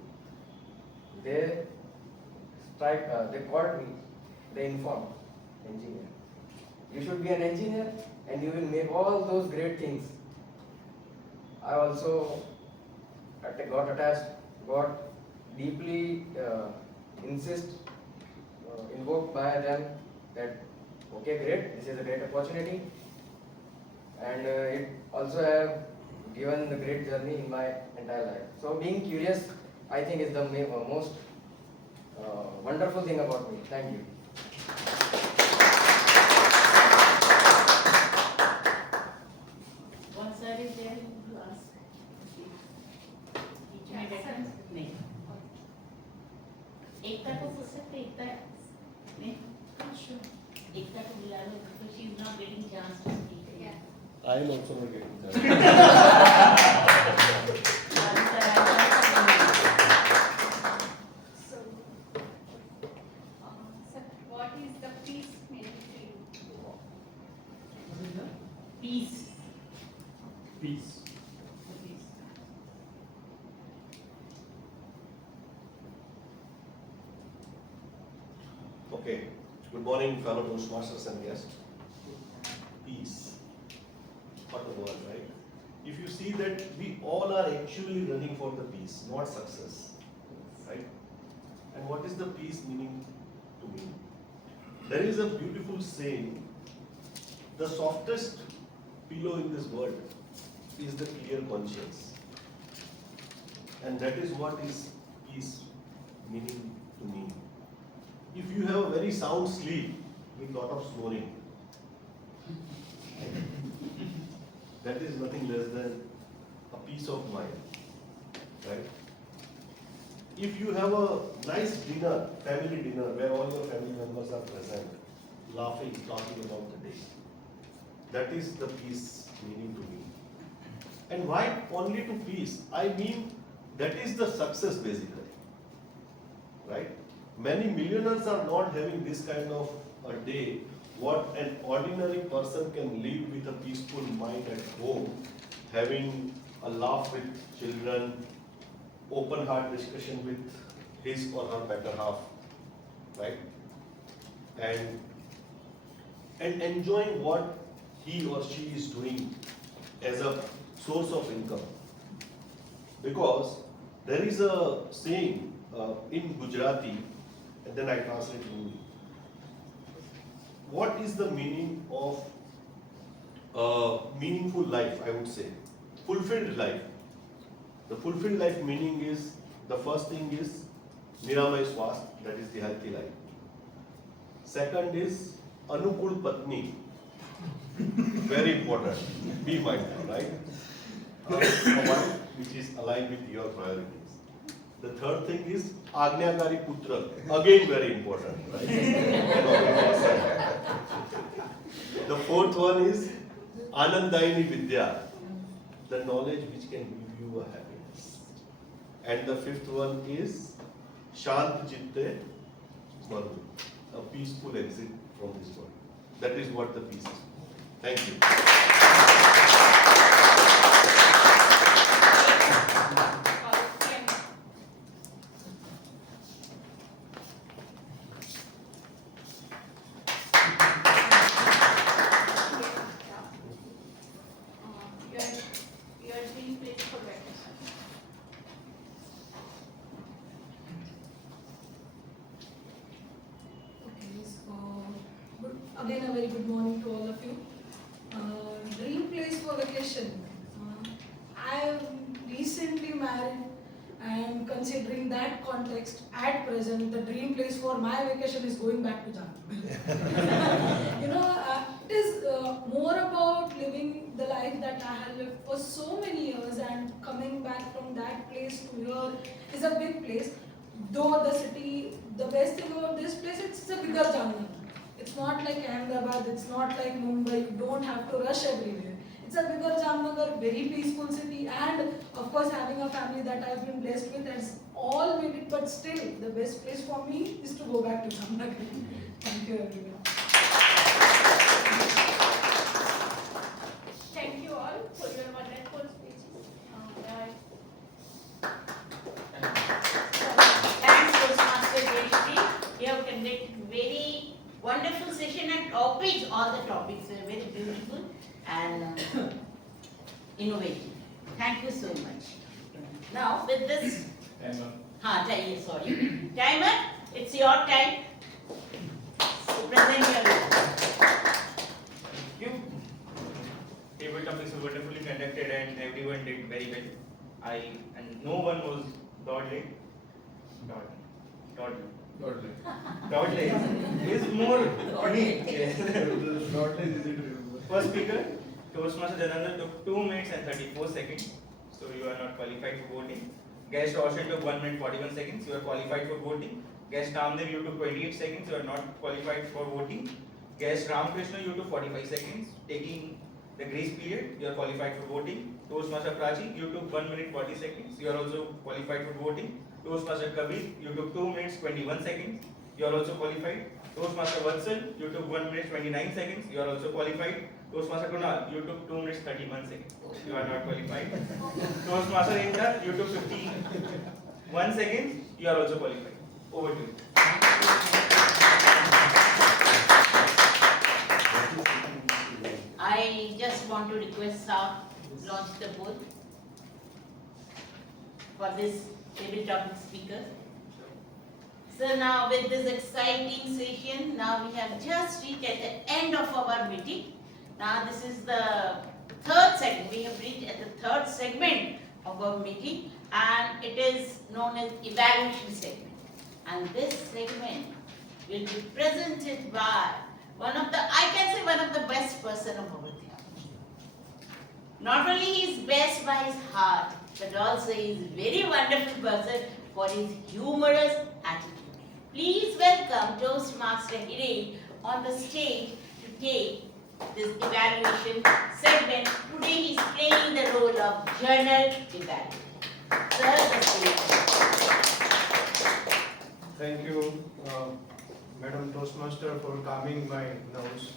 They called me, they informed, engineer. You should be an engineer and you will make all those great things. I also got attached, got deeply invoked by them that, okay, great, this is a great opportunity. And it also have given the great journey in my entire life. So being curious, I think, is the most wonderful thing about me. Thank you. What sir is there to ask? Teach me better? नहीं. एकता को पूछ सकते एकता नहीं? Sure. एकता को बुला लो because she is not getting chance to speak. Yeah. I am also not getting that. So, sir, what is the peace meaning to you? Peace. Peace. Okay. Good morning, fellow Toastmasters and guests. Peace. What a word, right? If you see that we all are actually running for the peace, not success, right? And what is the peace meaning to me? There is a beautiful saying, the softest pillow in this world is the clear conscience. And that is what is peace meaning to me. If you have a very sound sleep with lot of snoring, that is nothing less than a peace of mind, right? If you have a nice dinner, family dinner, where all your family members are present, laughing, talking about the day, that is the peace meaning to me. And why only to peace? I mean, that is the success basically, right? Many millionaires are not having this kind of a day. What an ordinary person can live with a peaceful mind at home, having a laugh with children, open heart discussion with his or her better half, right? And enjoying what he or she is doing as a source of income. Because there is a saying in Gujarati, and then I translate to Hindi. What is the meaning of meaningful life, I would say? Fulfilled life. The fulfilled life meaning is, the first thing is Niramay Swast, that is the healthy life. Second is Anukul Patni. Very important. Be mindful, right? A wife which is aligned with your priorities. The third thing is Agnyakari Putra. Again very important, right? The fourth one is Anandayini Vidya. The knowledge which can give you a happiness. And the fifth one is Shant Chitte Maru. A peaceful exit from this world. That is what the peace is. Thank you. Your dream place for vacation. Okay, so again a very good morning to all of you. Dream place for vacation. I am recently married, and considering that context, at present, the dream place for my vacation is going back to Jamnagar. It is more about living the life that I have lived for so many years, and coming back from that place to here is a big place. Though the city, the best thing about this place, it's a bigger Jamnagar. It's not like Ahmedabad, it's not like Mumbai, you don't have to rush everywhere. It's a bigger Jamnagar, very peaceful city, and of course having a family that I've been blessed with has all made it, but still the best place for me is to go back to Jamnagar. Thank you everyone. Thank you all for your wonderful speeches. Thanks, Toastmaster Jayashree. You have conducted very wonderful session and topics. All the topics were very beautiful and innovative. Thank you so much. Now with this, sorry, timer, it's your time. So present your Thank you. Table topics were wonderfully conducted and everyone did very well. And no one was dawdling. Toddler is more unique. Toddler is easy to remember. First speaker, Toastmaster Jananda took 2 minutes and 34 seconds, so you are not qualified for voting. Guest Roshan took 1 minute 41 seconds, you are qualified for voting. Guest Namdev, you took 28 seconds, you are not qualified for voting. Guest Ramakrishna, you took 45 seconds, taking the grace period, you are qualified for voting. Toastmaster Prachi, you took 1 minute 40 seconds, you are also qualified for voting. Toastmaster Kabir, you took 2 minutes 21 seconds, you are also qualified. Toastmaster Vatsal, you took 1 minute 29 seconds, you are also qualified. Toastmaster Kunal, you took 2 minutes 31 seconds, you are not qualified. Toastmaster Indra, you took 51 seconds, you are also qualified. Over to you. I just want to request Sir launch the poll for this table topic speaker. So now with this exciting session, now we have just reached at the end of our meeting. Now this is the third segment. We have reached at the third segment of our meeting, and it is known as evaluation segment. And this segment will be presented by one of the best person of our team. Not only he is best by his heart, but also he is a very wonderful person for his humorous attitude. Please welcome Toastmaster Hiren on the stage to take this evaluation segment. Today he is playing the role of journal evaluator. Sir, the stage. Thank you, Madam Toastmaster, for calming my nerves.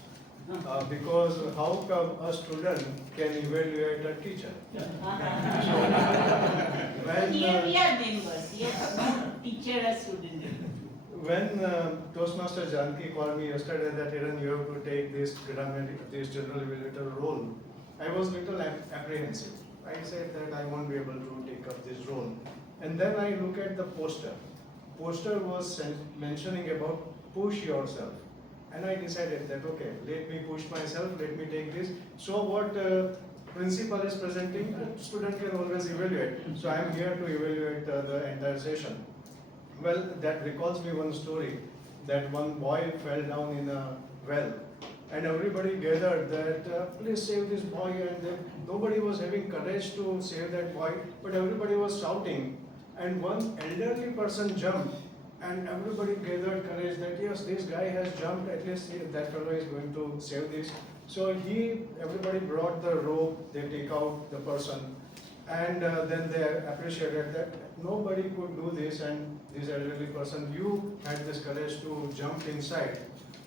Because how come a student can evaluate a teacher? Here we are members, yes, no teacher or student. When Toastmaster Janki called me yesterday that Hiren, you have to take this general evaluator role, I was little apprehensive. I said that I won't be able to take up this role. And then I look at the poster. Poster was mentioning about push yourself. And I decided that, okay, let me push myself, let me take this. So what principal is presenting, student can always evaluate. So I am here to evaluate the entire session. Well, that recalls me one story, that one boy fell down in a well. And everybody gathered that, please save this boy. And then nobody was having courage to save that boy, but everybody was shouting. And one elderly person jumped, and everybody gathered courage that yes, this guy has jumped, at least that fellow is going to save this. So everybody brought the rope, they take out the person, and then they appreciated that nobody could do this, and this elderly person, you had this courage to jump inside.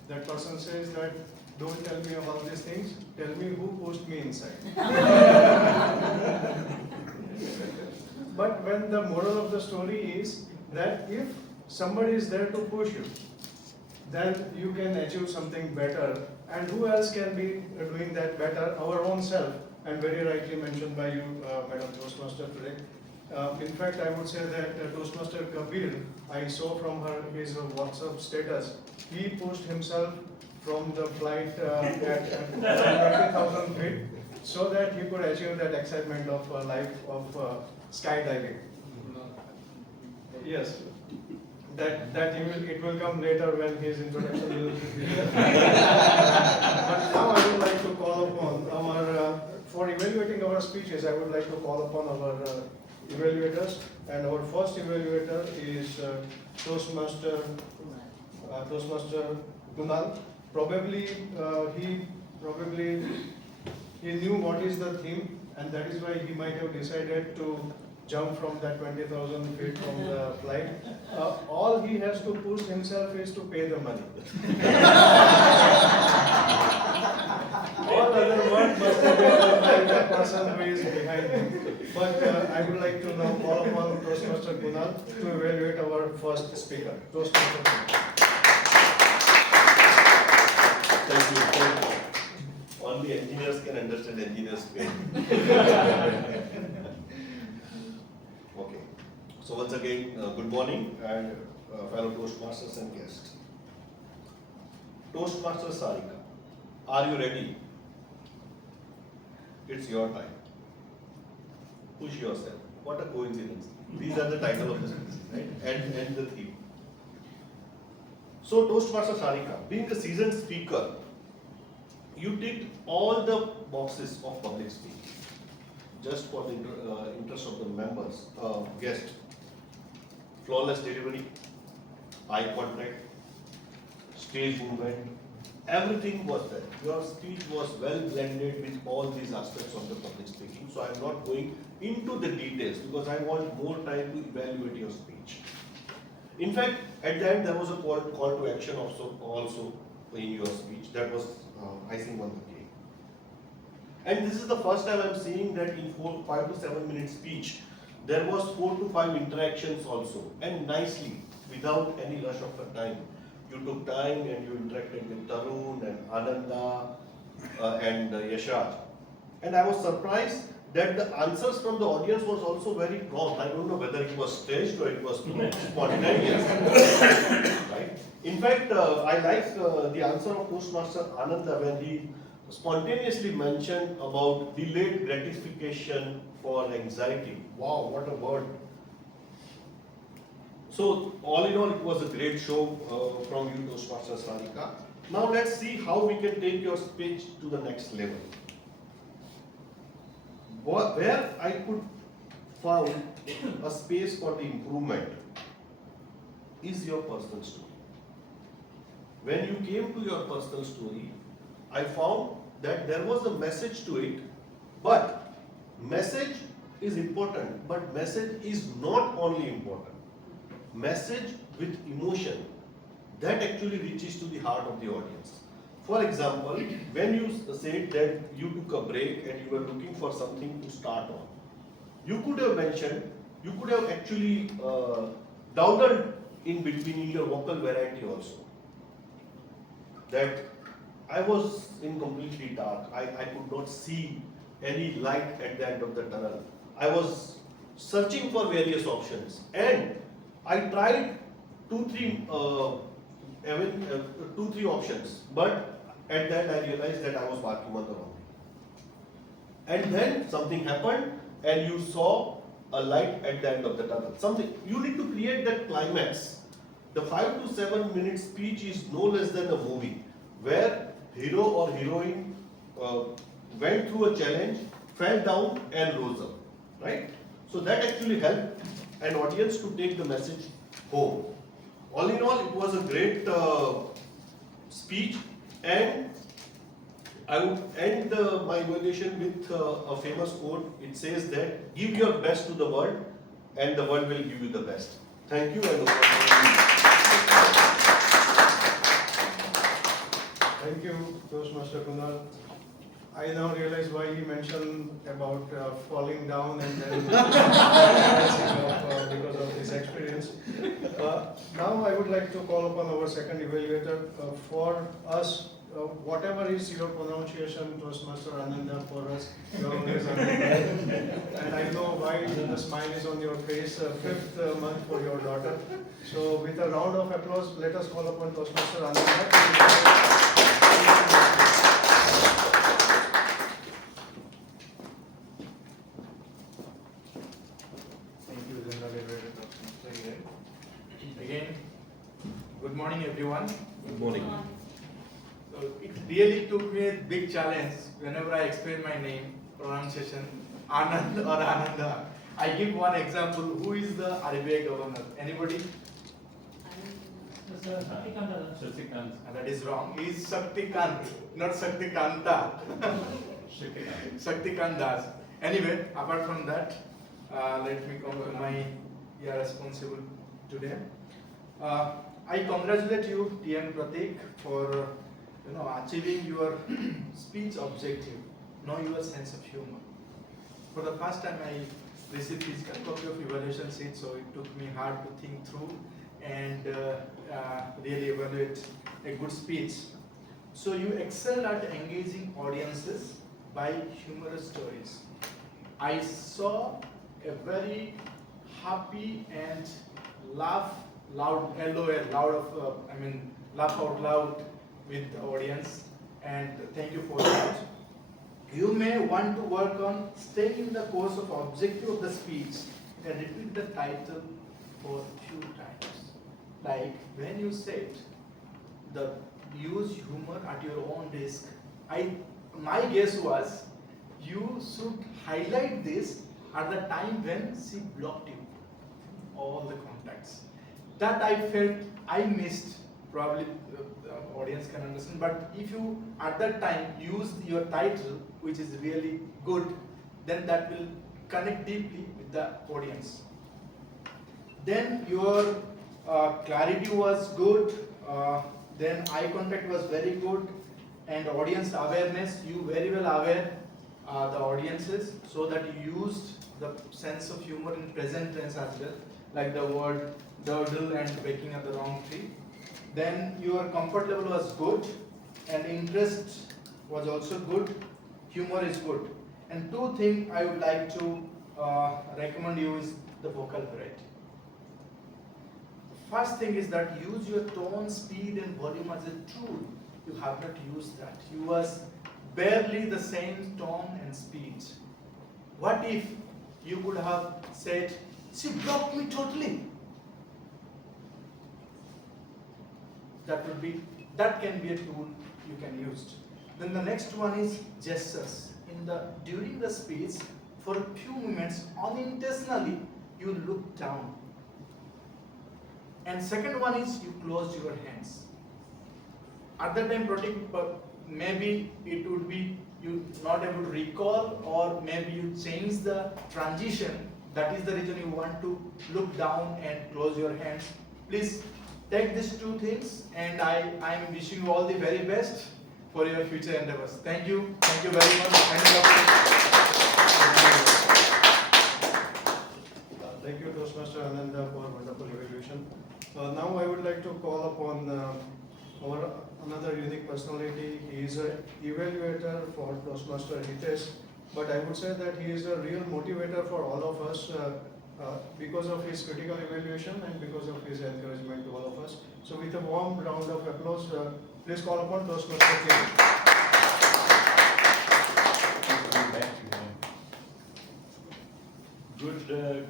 That person says that, don't tell me about these things, tell me who pushed me inside. But when the moral of the story is that if somebody is there to push you, then you can achieve something better. And who else can be doing that better? Our own self. And very rightly mentioned by you, Madam Toastmaster today. In fact, I would say that Toastmaster Kabir, I saw from his WhatsApp status, he pushed himself from the flight at 20,000 feet so that he could achieve that excitement of life of skydiving. Yes, it will come later when his introduction will be there. But now I would like to call upon for evaluating our speeches, I would like to call upon our evaluators. And our first evaluator is Toastmaster Kunal. Probably he knew what is the theme, and that is why he might have decided to jump from that 20,000 feet from the flight. All he has to push himself is to pay the money. All other work must be done by the person who is behind him. But I would like to now call upon Toastmaster Kunal to evaluate our first speaker. Toastmaster Kunal. Thank you. Only engineers can understand engineers' pain. Okay. So once again, good morning, and fellow Toastmasters and guests. Toastmaster Sarika, are you ready? It's your time. Push yourself. What a coincidence. These are the title of the speech, right? And the theme. So Toastmaster Sarika, being a seasoned speaker, you ticked all the boxes of public speaking. Just for the interest of the members, guests, flawless delivery, eye contact, stage movement, everything was there. Your speech was well blended with all these aspects of the public speaking. So I am not going into the details because I want more time to evaluate your speech. In fact, at the end there was a call to action also in your speech. That was icing on the cake. And this is the first time I am seeing that in 5 to 7 minute speech, there was 4 to 5 interactions also, and nicely, without any rush of time. You took time and you interacted with Tarun and Ananda and Yashaj. And I was surprised that the answers from the audience was also very prompt. I don't know whether it was staged or it was spontaneous. Right? In fact, I like the answer of Toastmaster Ananda when he spontaneously mentioned about delayed gratification for anxiety. Wow, what a word. So, all in all, it was a great show from you, Toastmaster Sarika. Now, let's see how we can take your speech to the next level. Where I could find a space for the improvement is your personal story. When you came to your personal story, I found that there was a message to it, but message is important, but message is not only important. Message with emotion, that actually reaches to the heart of the audience. For example, when you said that you took a break and you were looking for something to start on, you could have mentioned, you could have actually dawdled in between in your vocal variety also. That I was in completely dark. I could not see any light at the end of the tunnel. I was searching for various options and I tried two, three options, but at that I realized that I was barking on the wrong thing. And then something happened and you saw a light at the end of the tunnel. Something, you need to create that climax. The 5 to 7 minute speech is no less than a movie where hero or heroine went through a challenge, fell down and rose up, right? So that actually helped an audience to take the message home. All in all, it was a great speech, and I would end my evaluation with a famous quote. It says that, give your best to the world and the world will give you the best. Thank you and over to you. Thank you, Toastmaster Kunal. I now realize why he mentioned about falling down and then because of this experience. Now I would like to call upon our second evaluator for us. Whatever is your pronunciation, Toastmaster Ananda, for us, you are always Ananda. And I know why the smile is on your face, 5th month for your daughter. So with a round of applause, let us call upon Toastmaster Ananda. Again, good morning everyone. Good morning. So it really took me a big challenge whenever I explain my name, pronunciation, Anand or Ananda. I give one example. Who is the RBI governor? Anybody? Shaktikant. That is wrong. He is Shaktikant, not Shaktikanta. Shaktikant Das. Anyway, apart from that, let me come to my responsible today. I congratulate you, TM Pratik, for achieving your speech objective. Know your sense of humor. For the first time, I received physical copy of evaluation sheet, so it took me hard to think through and really evaluate a good speech. So you excel at engaging audiences by humorous stories. I saw a very happy and laugh loud, laugh out loud with the audience, and thank you for that. You may want to work on staying in the course of objective of the speech and repeat the title for a few times. Like when you said, the use humor at your own risk. My guess was you should highlight this at the time when she blocked you, all the contacts. That I felt I missed. Probably the audience can understand. But if you at that time use your title, which is really good, then that will connect deeply with the audience. Then your clarity was good. Then eye contact was very good, and audience awareness. You very well aware the audiences, so that you used the sense of humor in present tense as well, like the word durdle and waking at the wrong tree. Then your comfort level was good, and interest was also good. Humor is good. And two things I would like to recommend you is the vocal variety. First thing is that use your tone, speed and volume as a tool. You have not used that. You was barely the same tone and speed. What if you could have said, she blocked me totally? That can be a tool you can use. Then the next one is gestures. During the speech, for a few moments, unintentionally, you look down. And second one is you close your hands. At that time, maybe it would be you not able to recall, or maybe you change the transition. That is the reason you want to look down and close your hands. Please take these two things, and I am wishing you all the very best for your future endeavors. Thank you very much. Thank you, Toastmaster Ananda, for wonderful evaluation. Now I would like to call upon our another unique personality. He is an evaluator for Toastmaster Hitesh, but I would say that he is a real motivator for all of us because of his critical evaluation and because of his encouragement to all of us. So with a warm round of applause, please call upon Toastmaster Hitesh.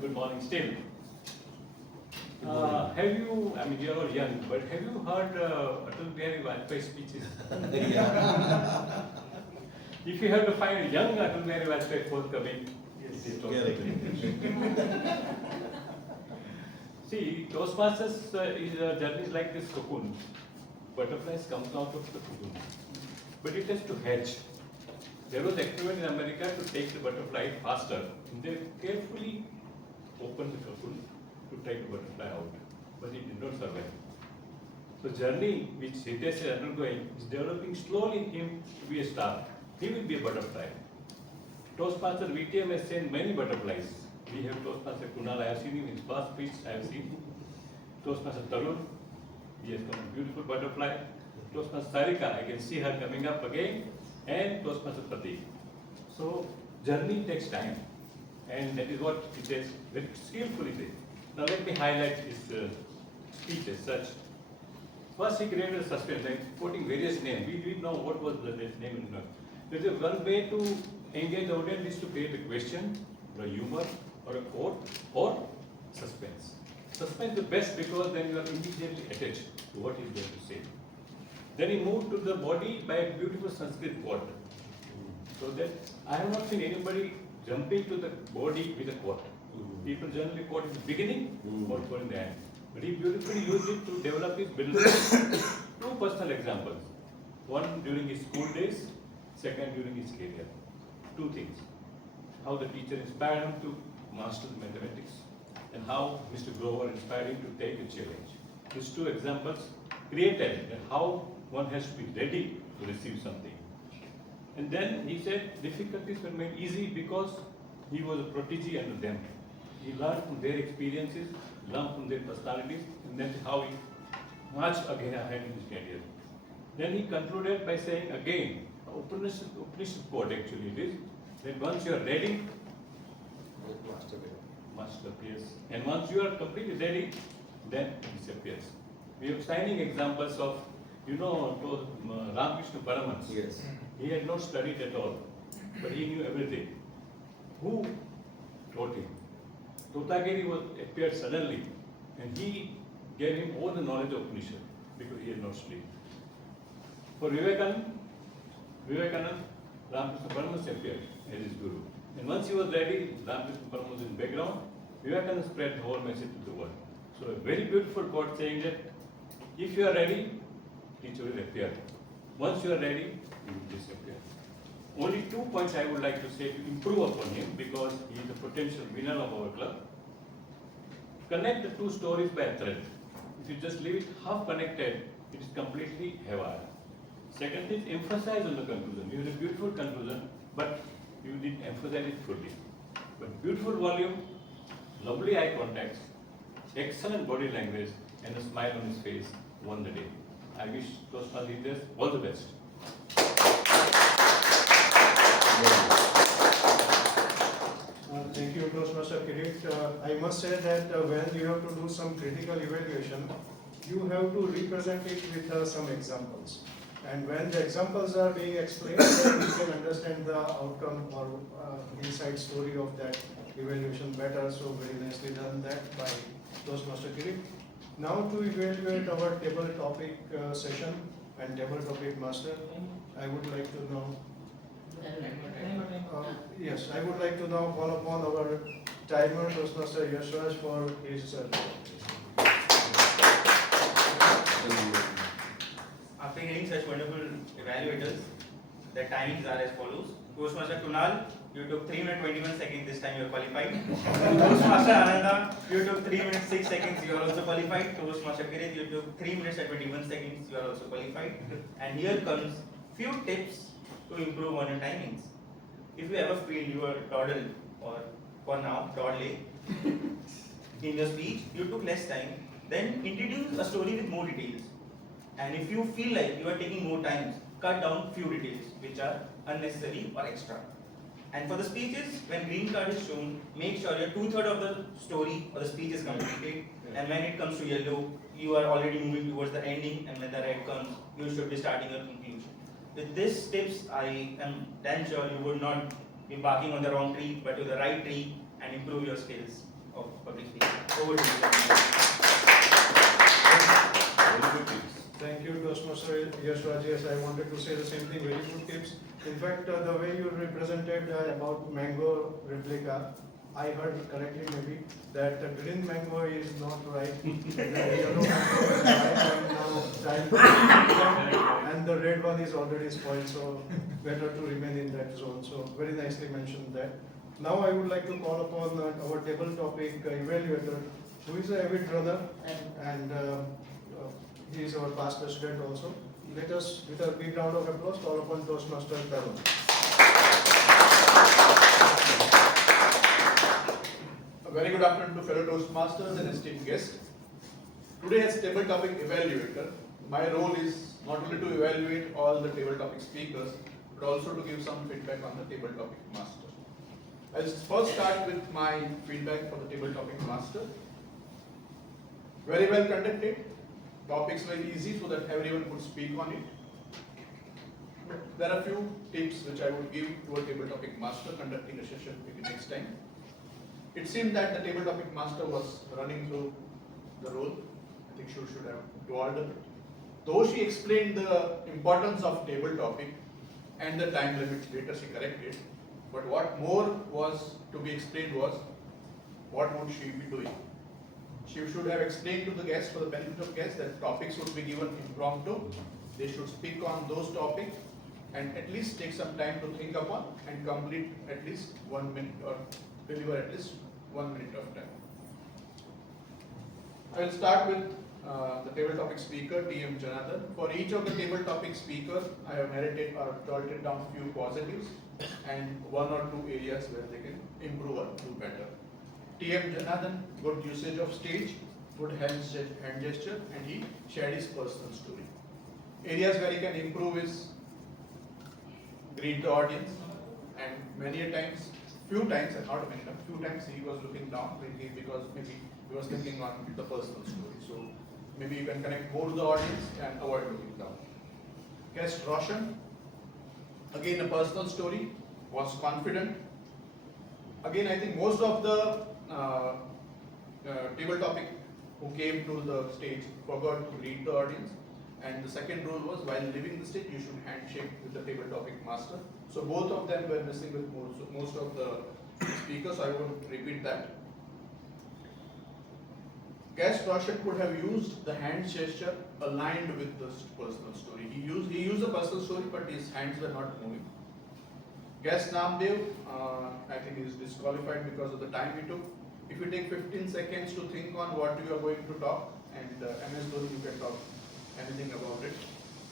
Good morning still. Have you, I mean, you are all young, but have you heard Atal Bihari Vajpayee speeches? If you have to find a young Atal Bihari Vajpayee forthcoming, it is Toastmasters. See, Toastmasters is a journey like this cocoon. Butterflies comes out of the cocoon, but it has to hatch. There was an experiment in America to take the butterfly faster. They carefully opened the cocoon to take the butterfly out, but it did not survive. So journey which Hitesh is undergoing is developing slowly in him to be a star. He will be a butterfly. Toastmaster VTM has seen many butterflies. We have Toastmaster Kunal, I have seen him in his first speech, I have seen. Toastmaster Tarun, he has come a beautiful butterfly. Toastmaster Sarika, I can see her coming up again. And Toastmaster Pratik. So journey takes time, and that is what he says very skillfully there. Now let me highlight his speech as such. First he created a suspense, like quoting various names. We didn't know what was the name. There is one way to engage the audience is to create a question, or a humor, or a quote, or suspense. Suspense is the best because then you are immediately attached to what he is going to say. Then he moved to the body by a beautiful Sanskrit quote. So that I have not seen anybody jumping to the body with a quote. People generally quote in the beginning or quote in the end. But he beautifully used it to develop his business. Two personal examples. One during his school days, second during his career. Two things. How the teacher inspired him to master the mathematics, and how Mr. Grover inspired him to take a challenge. These two examples created how one has to be ready to receive something. And then he said difficulties were made easy because he was a protege under them. He learned from their experiences, learned from their personalities, and that's how he marched again ahead in his career. Then he concluded by saying again, Upanishad quote actually it is, that once you are ready, master appears. And once you are completely ready, then it disappears. We have shining examples of, Ramakrishna Paramahansa. Yes. He had not studied at all, but he knew everything. Who taught him? Totagiri appeared suddenly, and he gave him all the knowledge of Upanishad because he had not studied. For Vivekanand, Ramakrishna Paramas appeared as his guru. And once he was ready, Ramakrishna Paramas was in background, Vivekananda spread the whole message to the world. So a very beautiful quote saying that if you are ready, teacher will appear. Once you are ready, he will disappear. Only 2 points I would like to say to improve upon him because he is a potential winner of our club. Connect the two stories by a thread. If you just leave it half connected, it is completely haywire. Second is emphasize on the conclusion. You had a beautiful conclusion, but you didn't emphasize it fully. But beautiful volume, lovely eye contact, excellent body language, and a smile on his face won the day. I wish Toastmasters leaders all the best. Thank you, Toastmaster Kirit. I must say that when you have to do some critical evaluation, you have to represent it with some examples. And when the examples are being explained, then you can understand the outcome or inside story of that evaluation better. So very nicely done that by Toastmaster Kirit. Now to evaluate our table topic session and table topic master, I would like to know. Yes, I would like to now call upon our timer, Toastmaster Yashraj, for his After hearing such wonderful evaluators, the timings are as follows. Toastmaster Kunal, you took 3 minutes 21 seconds, this time you are qualified. Toastmaster Ananda, you took 3 minutes 6 seconds, you are also qualified. Toastmaster Kirit, you took 3 minutes and 21 seconds, you are also qualified. And here comes few tips to improve on your timings. If you ever feel you are dawdle or for now dawdling in your speech, you took less time, then introduce a story with more details. And if you feel like you are taking more time, cut down few details which are unnecessary or extra. And for the speeches, when green card is shown, make sure your 2/3 of the story or the speech is completed. And when it comes to yellow, you are already moving towards the ending, and when the red comes, you should be starting your conclusion. With these tips, I am damn sure you would not be barking on the wrong tree, but to the right tree, and improve your skills of public speaking. Over to you. Thank you, Toastmaster Yashraj. Yes, I wanted to say the same thing. Very good tips. In fact, the way you represented about mango replica, I heard correctly maybe that the green mango is not right, the yellow mango is right, and now time and the red one is already spoiled, so better to remain in that zone. So very nicely mentioned that. Now I would like to call upon our table topic evaluator, who is an avid runner, and he is our past president also. Let us, with a big round of applause, call upon Toastmaster Tarun. A very good afternoon to fellow Toastmasters and esteemed guests. Today as table topic evaluator, my role is not only to evaluate all the table topic speakers, but also to give some feedback on the table topic master. I'll first start with my feedback for the table topic master. Very well conducted. Topics very easy so that everyone could speak on it. There are few tips which I would give to a table topic master conducting a session maybe next time. It seemed that the table topic master was running through the role. I think she should have dwelled a bit. Though she explained the importance of table topic and the time limits, later she corrected. But what more was to be explained was what would she be doing. She should have explained to the guests, for the benefit of guests, that topics would be given impromptu. They should speak on those topics and at least take some time to think upon and complete at least 1 minute or deliver at least 1 minute of time. I will start with the table topic speaker, T.M. Janardhan. For each of the table topic speakers, I have narrated or jotted down few positives and 1 or 2 areas where they can improve or do better. T.M. Janardhan, good usage of stage, good hand gesture, and he shared his personal story. Areas where he can improve is greet the audience, and many a times, few times, and not many times, few times he was looking down because maybe he was thinking on the personal story. So maybe you can connect more to the audience and avoid looking down. Guest Roshan, again a personal story, was confident. Again, I think most of the table topic who came to the stage forgot to greet the audience. And the second rule was while leaving the stage, you should handshake with the table topic master. So both of them were missing with most of the speakers, so I won't repeat that. Guest Roshan could have used the hand gesture aligned with the personal story. He used the personal story, but his hands were not moving. Guest Namdev, I think he is disqualified because of the time he took. If you take 15 seconds to think on what you are going to talk, and MS Dhoni, you can talk anything about it.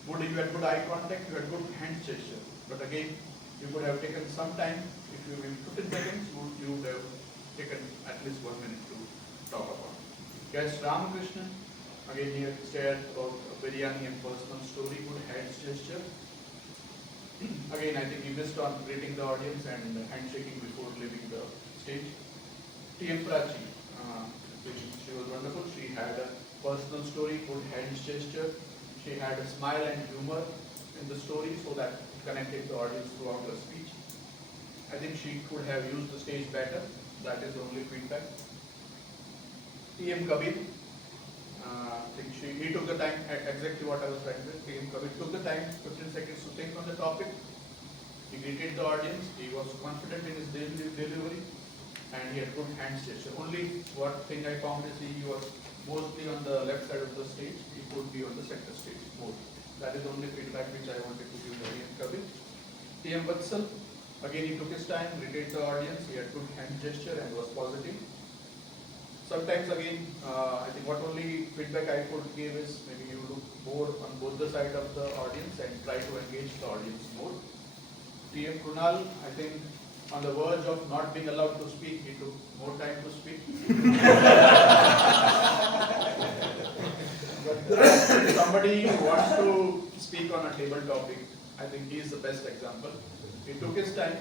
You had good eye contact, you had good hand gesture. But again, you could have taken some time. If you in 15 seconds, you would have taken at least 1 minute to talk about. Guest Ramakrishnan, again he had shared about biryani and personal story, good hand gesture. Again, I think he missed on greeting the audience and handshaking before leaving the stage. T.M. Prachi, she was wonderful. She had a personal story, good hand gesture. She had a smile and humor in the story so that it connected the audience throughout her speech. I think she could have used the stage better. That is the only feedback. T.M. Kabir, I think he took the time, exactly what I was trying to say. T.M. Kabir took the time, 15 seconds to think on the topic. He greeted the audience. He was confident in his delivery, and he had good hand gesture. Only what thing I found is he was mostly on the left side of the stage. He could be on the center stage more. That is the only feedback which I wanted to give T.M. Kabir. T.M. Vatsal, again he took his time, greeted the audience. He had good hand gesture and was positive. Sometimes again, I think what only feedback I could give is maybe you look more on both the side of the audience and try to engage the audience more. T.M. Krunal, I think on the verge of not being allowed to speak, he took more time to speak. But if somebody wants to speak on a table topic, I think he is the best example. He took his time.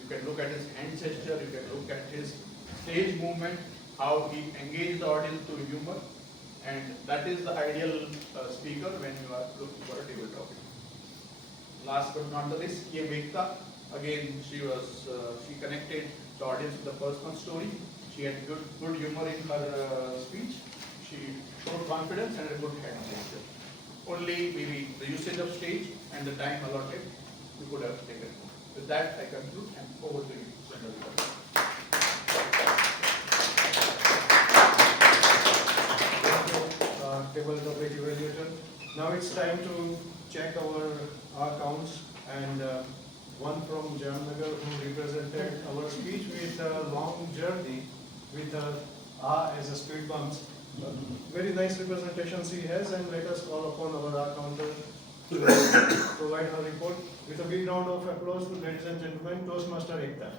You can look at his hand gesture, you can look at his stage movement, how he engaged the audience through humor, and that is the ideal speaker when you are looking for a table topic. Last but not the least, K. Ekta. Again, she connected the audience with a personal story. She had good humor in her speech. She showed confidence and a good hand gesture. Only maybe the usage of stage and the time allotted, you could have taken more. With that, I conclude and over to you, Sundar. Table topic evaluation. Now it's time to check our accounts, and one from Jamnagar who represented our speech with a long journey with as a speed bumps. Very nice representations he has, and let us call upon our accountant to provide her report. With a big round of applause to ladies and gentlemen, Toastmaster Ekta.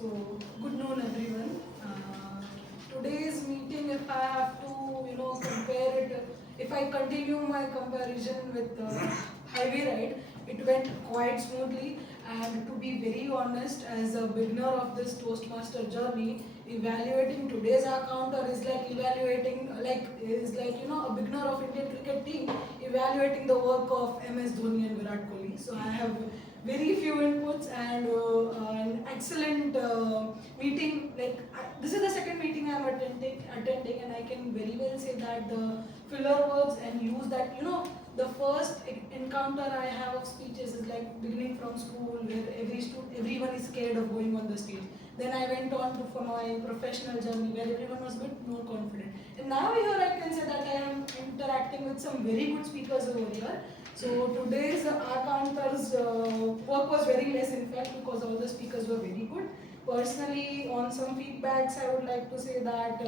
So, good noon everyone. Today's meeting, if I have to, compare it, if I continue my comparison with the highway ride, it went quite smoothly. And to be very honest, as a beginner of this Toastmaster journey, evaluating today's encounter is like evaluating, a beginner of Indian cricket team evaluating the work of MS Dhoni and Virat Kohli. So I have very few inputs and an excellent meeting. This is the second meeting I am attending, and I can very well say that the filler works and use that. The first encounter I have of speeches is like beginning from school, where everyone is scared of going on the stage. Then I went on for my professional journey, where everyone was a bit more confident. And now here I can say that I am interacting with some very good speakers over here. So today's encounter's work was very less, in fact, because all the speakers were very good. Personally, on some feedbacks, I would like to say that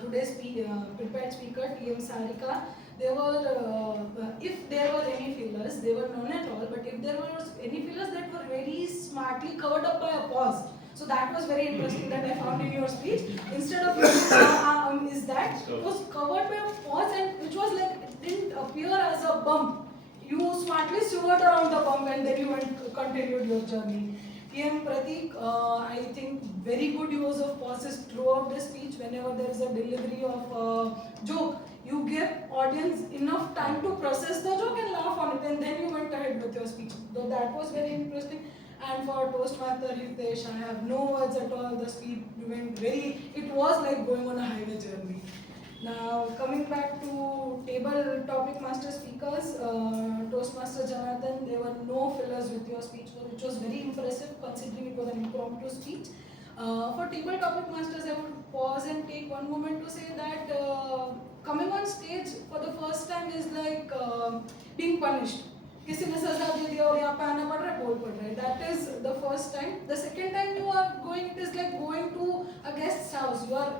today's prepared speaker, T.M. Sarika, there were, if there were any fillers, they were none at all, but if there were any fillers that were very smartly covered up by a pause. So that was very interesting that I found in your speech. Instead of is that it was covered by a pause, and which was like, it didn't appear as a bump. You smartly steward around the bump and then you continued your journey. T.M. Pratik, I think very good use of pauses throughout the speech. Whenever there is a delivery of a joke, you give audience enough time to process the joke and laugh on it, and then you went ahead with your speech. So that was very interesting. And for Toastmaster Hitesh, I have no words at all. The speed went it was like going on a highway journey. Now, coming back to table topic master speakers, Toastmaster Janardhan, there were no fillers with your speech, which was very impressive considering it was an impromptu speech. For table topic masters, I would pause and take one moment to say that coming on stage for the first time is like being punished. किसी ने सजा दे दिया और यहाँ पे आना पड़ रहा है, बोल पड़ रहा है. That is the first time. The second time you are going, it is like going to a guest's house. You are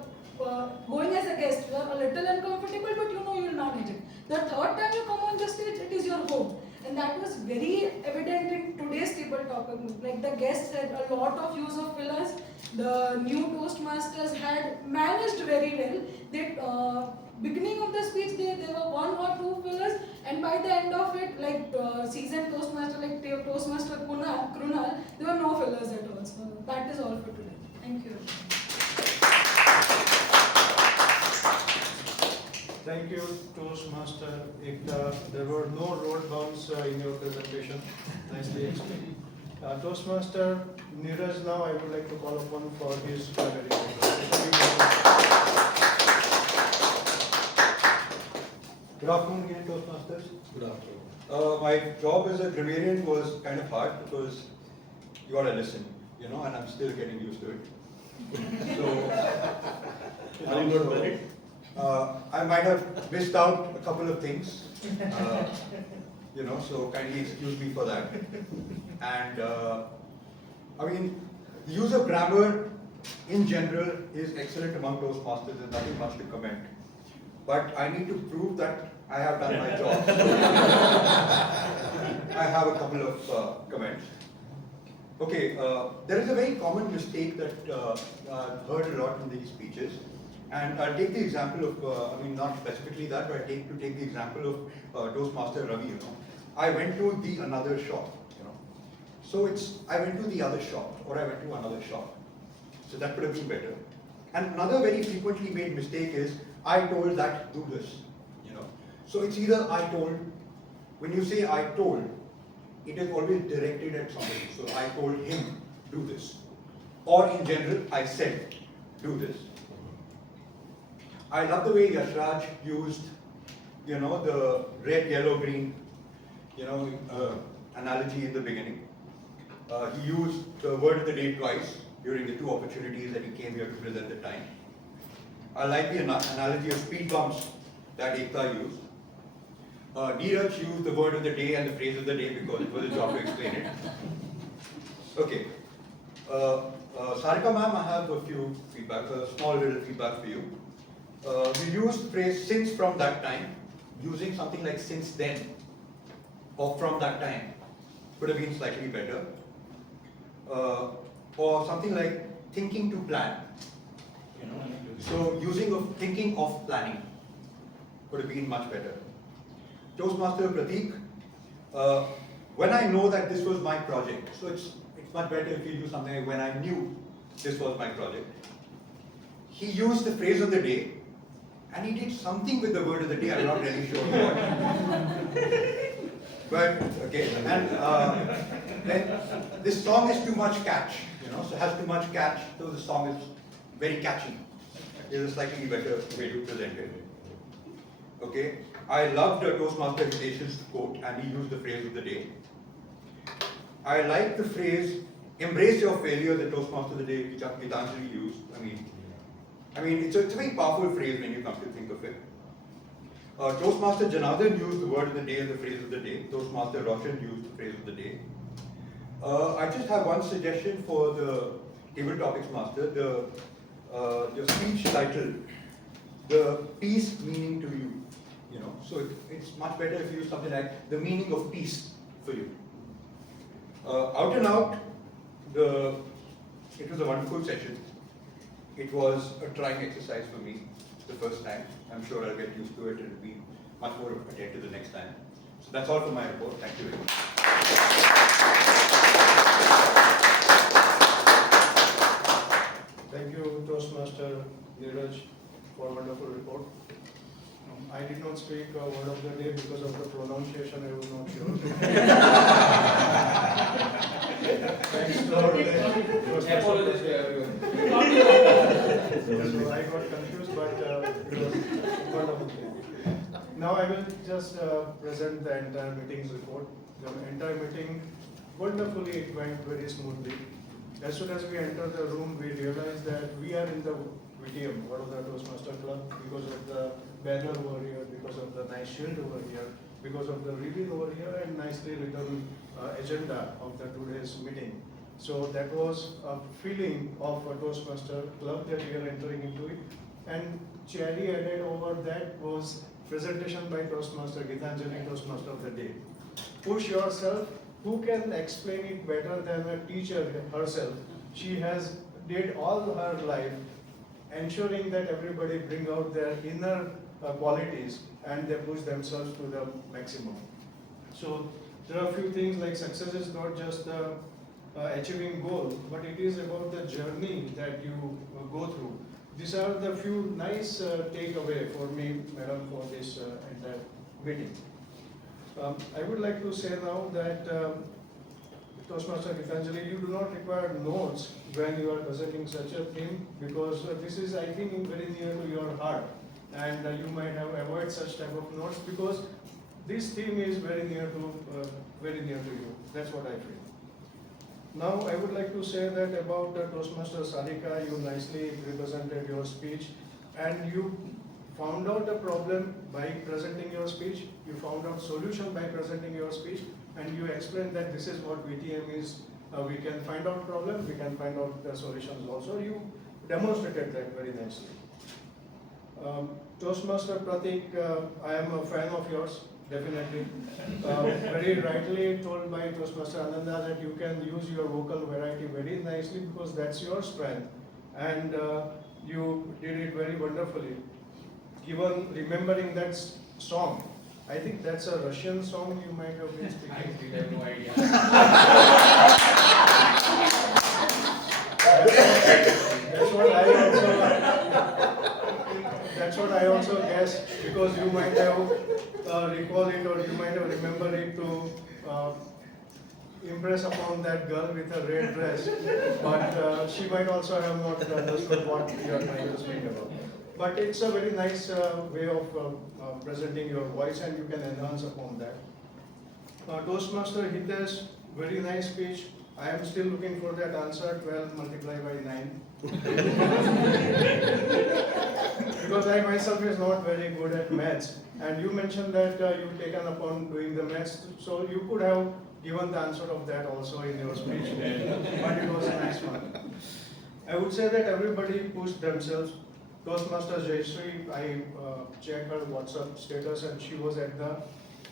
going as a guest. You are a little uncomfortable, but you know you will manage it. The third time you come on the stage, it is your home. And that was very evident in today's table topic. Like the guests had a lot of use of fillers. The new Toastmasters had managed very well. They beginning of the speech there were one or two fillers, and by the end of it, like seasoned Toastmaster like Toastmaster Krunal, there were no fillers at all. So that is all for today. Thank you. Thank you, Toastmaster Ekta. There were no road bumps in your presentation. Nicely explained. Toastmaster Neeraj, now I would like to call upon for his very Good afternoon again, Toastmasters. Good afternoon. My job as a grammarian was kind of hard because you gotta listen, you know, and I'm still getting used to it. I might have missed out a couple of things, you know, so kindly excuse me for that. And I mean, the use of grammar in general is excellent among Toastmasters. There's nothing much to comment. But I need to prove that I have done my job. I have a couple of comments. Okay, there is a very common mistake that I've heard a lot in these speeches. And I'll take the example of, I mean, not specifically that, but I take the example of Toastmaster Ravi, you know. I went to the another shop, you know. So I went to the other shop, or I went to another shop. So that could have been better. And another very frequently made mistake is, I told that, do this, you know. So it's either I told, when you say I told, it is always directed at somebody. So I told him, do this. Or in general, I said, do this. I love the way Yashraj used, you know, the red, yellow, green, you know, analogy in the beginning. He used the word of the day twice during the two opportunities that he came here to present the time. I like the analogy of speed bumps that Ekta used. Neeraj used the word of the day and the phrase of the day because it was his job to explain it. Okay. Sarika ma'am, I have a few feedback, a small little feedback for you. We used the phrase since from that time, using something like since then, or from that time, could have been slightly better. Or something like thinking to plan. You know? So using of thinking of planning could have been much better. Toastmaster Pratik, when I know that this was my project, so it's much better if you use something like when I knew this was my project. He used the phrase of the day, and he did something with the word of the day. I'm not really sure what. But okay, and then this song is too much catch, you know, so it has too much catch, so the song is very catchy. Is a slightly better way to present it. Okay, I loved Toastmaster Hitesh's quote, and he used the phrase of the day. I like the phrase "embrace your failure" that Toastmaster of the day Gitanjali used. I mean, it's a very powerful phrase when you come to think of it. Toastmaster Janardhan used the word of the day and the phrase of the day. Toastmaster Roshan used the phrase of the day. I just have one suggestion for the table topics master. Your speech title, the peace meaning to you. You know, so it's much better if you use something like the meaning of peace for you. Out and out, it was a wonderful session. It was a trying exercise for me the first time. I'm sure I'll get used to it and it'll be much more attentive the next time. So that's all for my report. Thank you very much. Thank you, Toastmaster Neeraj, for a wonderful report. I did not speak a word of the day because of the pronunciation. I was not sure. Thanks to our Apologies to everyone. So I got confused, but it was wonderful. Now I will just present the entire meeting's report. The entire meeting, wonderfully, it went very smoothly. As soon as we entered the room, we realized that we are in the VTM, Vadodara Toastmaster Club, because of the banner over here, because of the nice shield over here, because of the ribbon over here, and nicely written agenda of the today's meeting. So that was a feeling of a Toastmaster Club that we are entering into it. And cherry added over that was presentation by Toastmaster Gitanjali, Toastmaster of the Day. Push yourself. Who can explain it better than a teacher herself? She has did all her life ensuring that everybody bring out their inner qualities and they push themselves to the maximum. So there are a few things like success is not just the achieving goal, but it is about the journey that you go through. These are the few nice takeaway for me, madam, for this entire meeting. I would like to say now that Toastmaster Gitanjali, you do not require notes when you are presenting such a theme, because this is, I think, very near to your heart, and you might have avoided such type of notes because this theme is very near to you. That's what I feel. Now I would like to say that about Toastmaster Sarika, you nicely represented your speech, and you found out the problem by presenting your speech, you found out solution by presenting your speech, and you explained that this is what VTM is. We can find out problem, we can find out the solutions also. You demonstrated that very nicely. Toastmaster Pratik, I am a fan of yours, definitely. Very rightly told by Toastmaster Ananda that you can use your vocal variety very nicely because that's your strength, and you did it very wonderfully. Even remembering that song, I think that's a Russian song you might have been speaking. I have no idea. That's what I also guessed, because you might have recall it or you might have remembered it to impress upon that girl with a red dress, but she might also have not understood what you are trying to speak about. But it's a very nice way of presenting your voice, and you can enhance upon that. Toastmaster Hitesh, very nice speech. I am still looking for that answer, 12 multiplied by 9. Because I myself is not very good at maths. And you mentioned that you've taken upon doing the maths, so you could have given the answer of that also in your speech. But it was a nice one. I would say that everybody pushed themselves. Toastmaster Jayashree, I checked her WhatsApp status and she was at the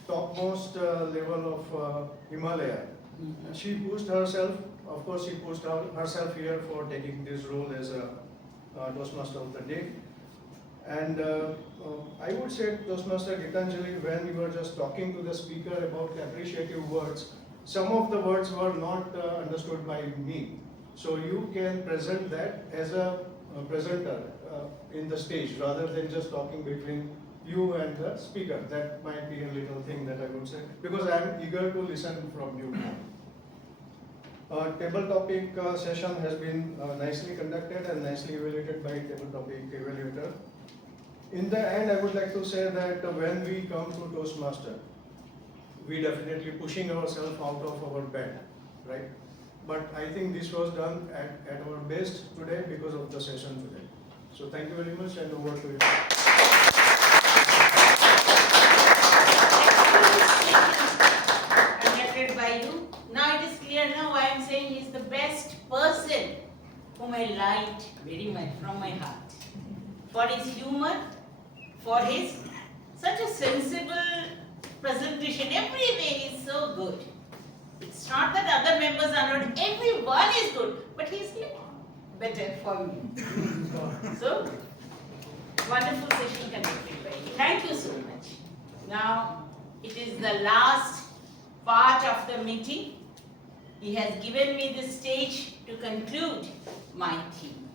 topmost level of Himalaya. She pushed herself, of course she pushed herself here for taking this role as a Toastmaster of the Day. And I would say, Toastmaster Gitanjali, when you were just talking to the speaker about the appreciative words, some of the words were not understood by me. So you can present that as a presenter in the stage rather than just talking between you and the speaker. That might be a little thing that I would say, because I am eager to listen from you. Table topic session has been nicely conducted and nicely evaluated by table topic evaluator. In the end, I would like to say that when we come to Toastmaster, we definitely pushing ourselves out of our bed, right? But I think this was done at our best today because of the session today. So thank you very much, and over to you. Conducted by you. Now it is clear now why I am saying he is the best person whom I liked very much from my heart. For his humor, for his such a sensible presentation, every way is so good. It's not that other members are not, everyone is good, but he's better for me. So, wonderful session conducted by you. Thank you so much. Now, it is the last part of the meeting. He has given me the stage to conclude my theme.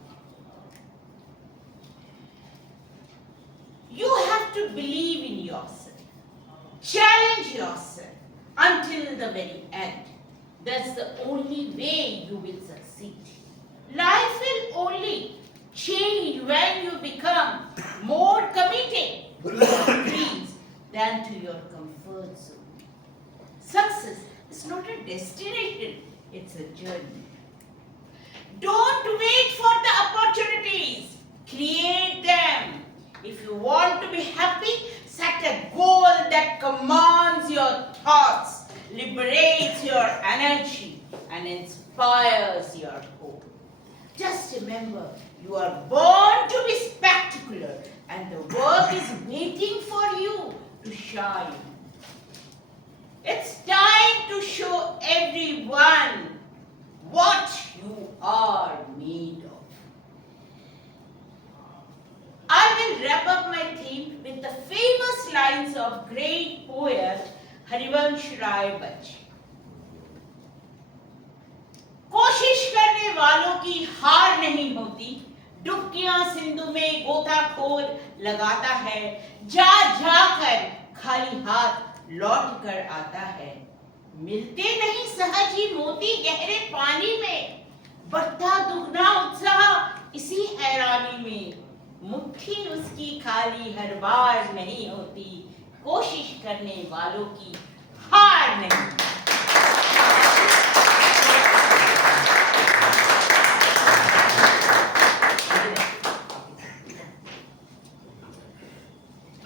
You have to believe in yourself, challenge yourself until the very end. That's the only way you will succeed. Life will only change when you become more committed to your dreams than to your comfort zone. Success is not a destination, it's a journey. Don't wait for the opportunities, create them. If you want to be happy, set a goal that commands your thoughts, liberates your energy, and inspires your hope. Just remember, you are born to be spectacular, and the work is waiting for you to shine. It's time to show everyone what you are made of. I will wrap up my theme with the famous lines of great poet Harivansh Rai Bachchan. कोशिश करने वालों की हार नहीं होती, डुबकियां सिंधु में गोताखोर लगाता है, जा जाकर खाली हाथ लौट कर आता है. मिलते नहीं सहज ही मोती गहरे पानी में, बढ़ता दुगना उत्साह इसी हैरानी में. मुट्ठी उसकी खाली हर बार नहीं होती, कोशिश करने वालों की हार नहीं.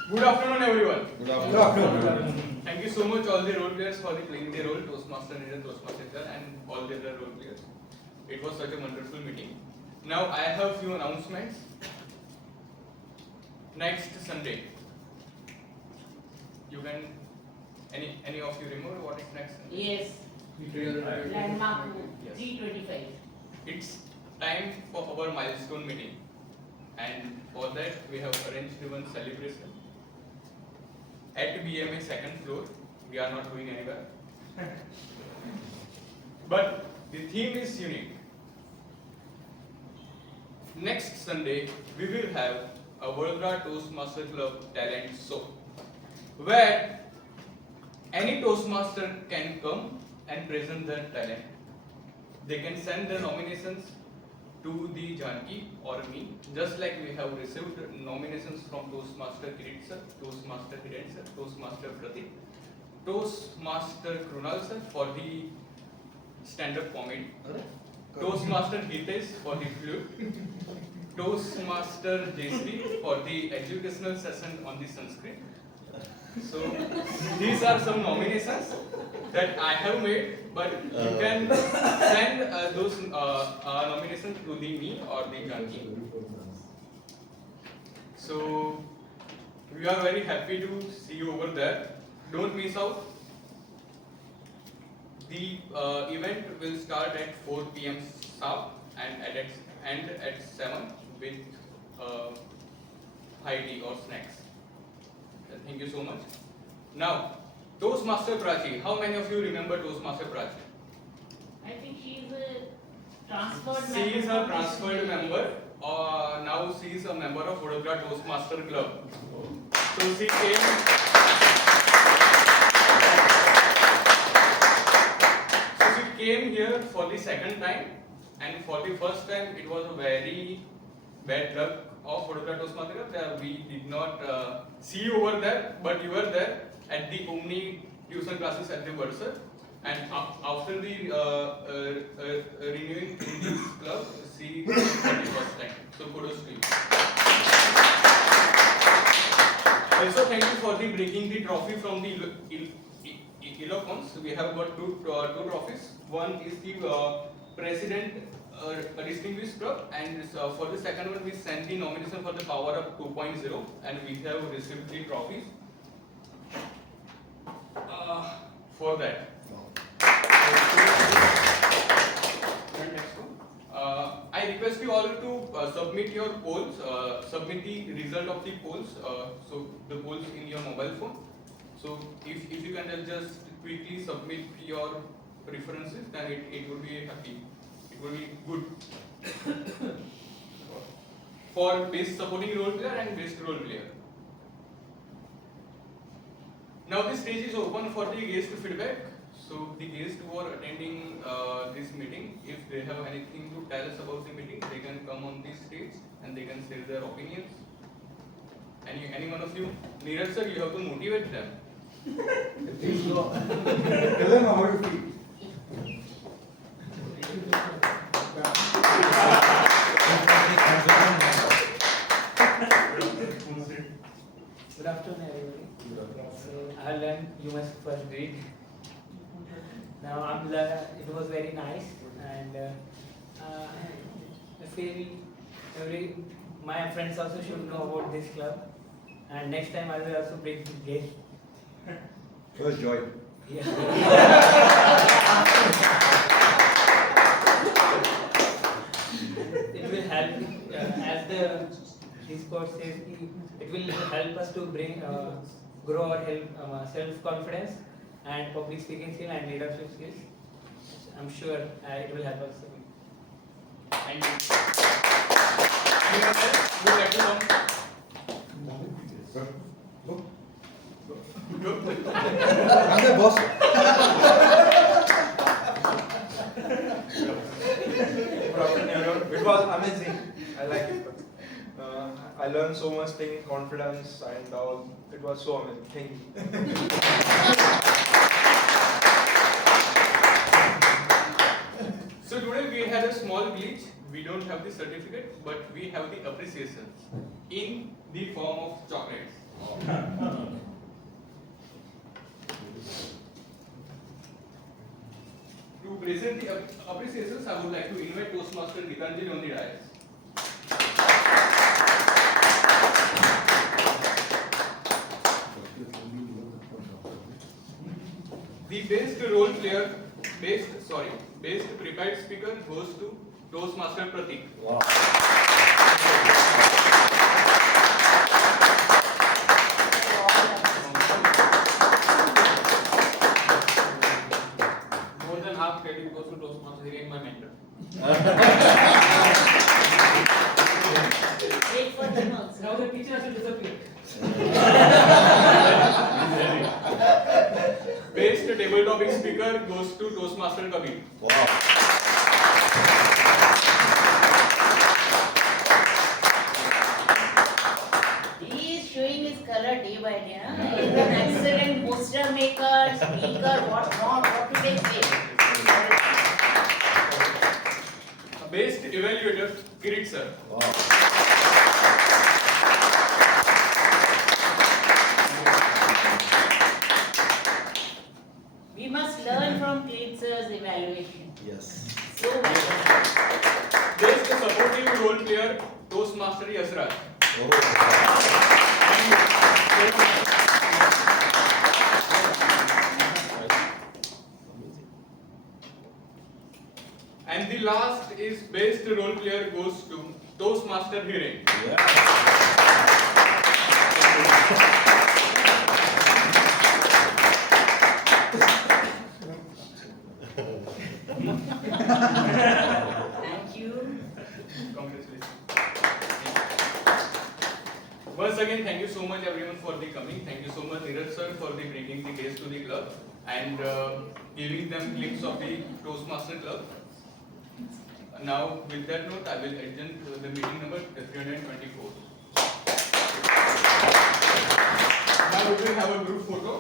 Good afternoon, everyone. Good afternoon. Thank you so much, all the role players, for playing their role, Toastmaster leader, Toastmaster sir, and all the other role players. It was such a wonderful meeting. Now I have few announcements. Next Sunday, you can any of you remember what is next Sunday? Yes. Landmark 325. It's time for our milestone meeting, and for that we have arranged one celebration at BMA second floor. We are not going anywhere. But the theme is unique. Next Sunday we will have a Vadodara Toastmaster Club talent show, where any Toastmaster can come and present their talent. They can send their nominations to the Janki or me, just like we have received nominations from Toastmaster Kirit sir, Toastmaster Hiren sir, Toastmaster Pratik, Toastmaster Krunal sir for the stand-up comedy, Toastmaster Hitesh for the flute, Toastmaster Jaisri for the educational session on the Sanskrit. So these are some nominations that I have made, but you can send those nominations to the me or the Janki. So we are very happy to see you over there. Don't miss out. The event will start at 4 p.m. sharp and end at 7 with high tea or snacks. Thank you so much. Now, Toastmaster Prachi. How many of you remember Toastmaster Prachi? I think she is a transferred member. She is a transferred member. Now she is a member of Vadodara Toastmaster Club. So she came here for the second time, and for the first time it was a very bad luck of Vadodara Toastmaster Club. We did not see you over there, but you were there at the Omni tuition classes at the Bursar. And after the renewing in this club, she came for the first time. So kudos to you. Also, thank you for the bringing the trophy from the Ilocons. We have got two trophies. One is the President Distinguished Club, and for the second one we sent the nomination for the Power Up 2.0, and we have received the trophies for that. I request you all to submit your polls, submit the result of the polls, so the polls in your mobile phone. So if you can just quickly submit your preferences, then it would be happy. It would be good for best supporting role player and best role player. Now this stage is open for the guest feedback. So the guests who are attending this meeting, if they have anything to tell us about the meeting, they can come on the stage and they can share their opinions. Any one of you? Neeraj sir, you have to motivate them. Please go. Tell them how you feel. Good afternoon, everybody. So I learned you must first read. Now it was very nice, and I feel my friends also should know about this club. And next time I will also bring guests. First joy. Yeah. It will help, as this course says, it will help us to grow our self-confidence and public speaking skill and leadership skills. I'm sure it will help us. Thank you. Anyone else who would like to come? I'm the boss. It was amazing. I like it. I learned so much thing, confidence and all. It was so amazing. Thank you. So today we had a small glitch. We don't have the certificate, but we have the appreciation in the form of chocolates. To present the appreciations, I would like to invite Toastmaster Gitanjali on the dais. The best role player, best prepared speaker goes to Toastmaster Pratik. Wow. More than half credit goes to Toastmaster. He is my mentor. Great for them also. Now the teacher has to disappear. Best table topic speaker goes to Toastmaster Kabir. Wow. He is showing his color day by day. Huh? He is an excellent poster maker, speaker, what not, what to say. Best evaluator, Kirit sir. We must learn from Klitzer's evaluation. Yes. So well. Best supportive role player, Toastmaster Yasraj. And the last is best role player goes to Toastmaster Hiren. Thank you. Congratulations. Once again, thank you so much everyone for the coming. Thank you so much Neeraj sir for the bringing the guests to the club and giving them glimpse of the Toastmaster club. Now, with that note, I will adjourn the meeting number 324. Now we will have a group photo.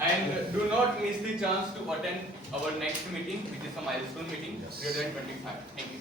And do not miss the chance to attend our next meeting, which is a milestone meeting, 325. Thank you.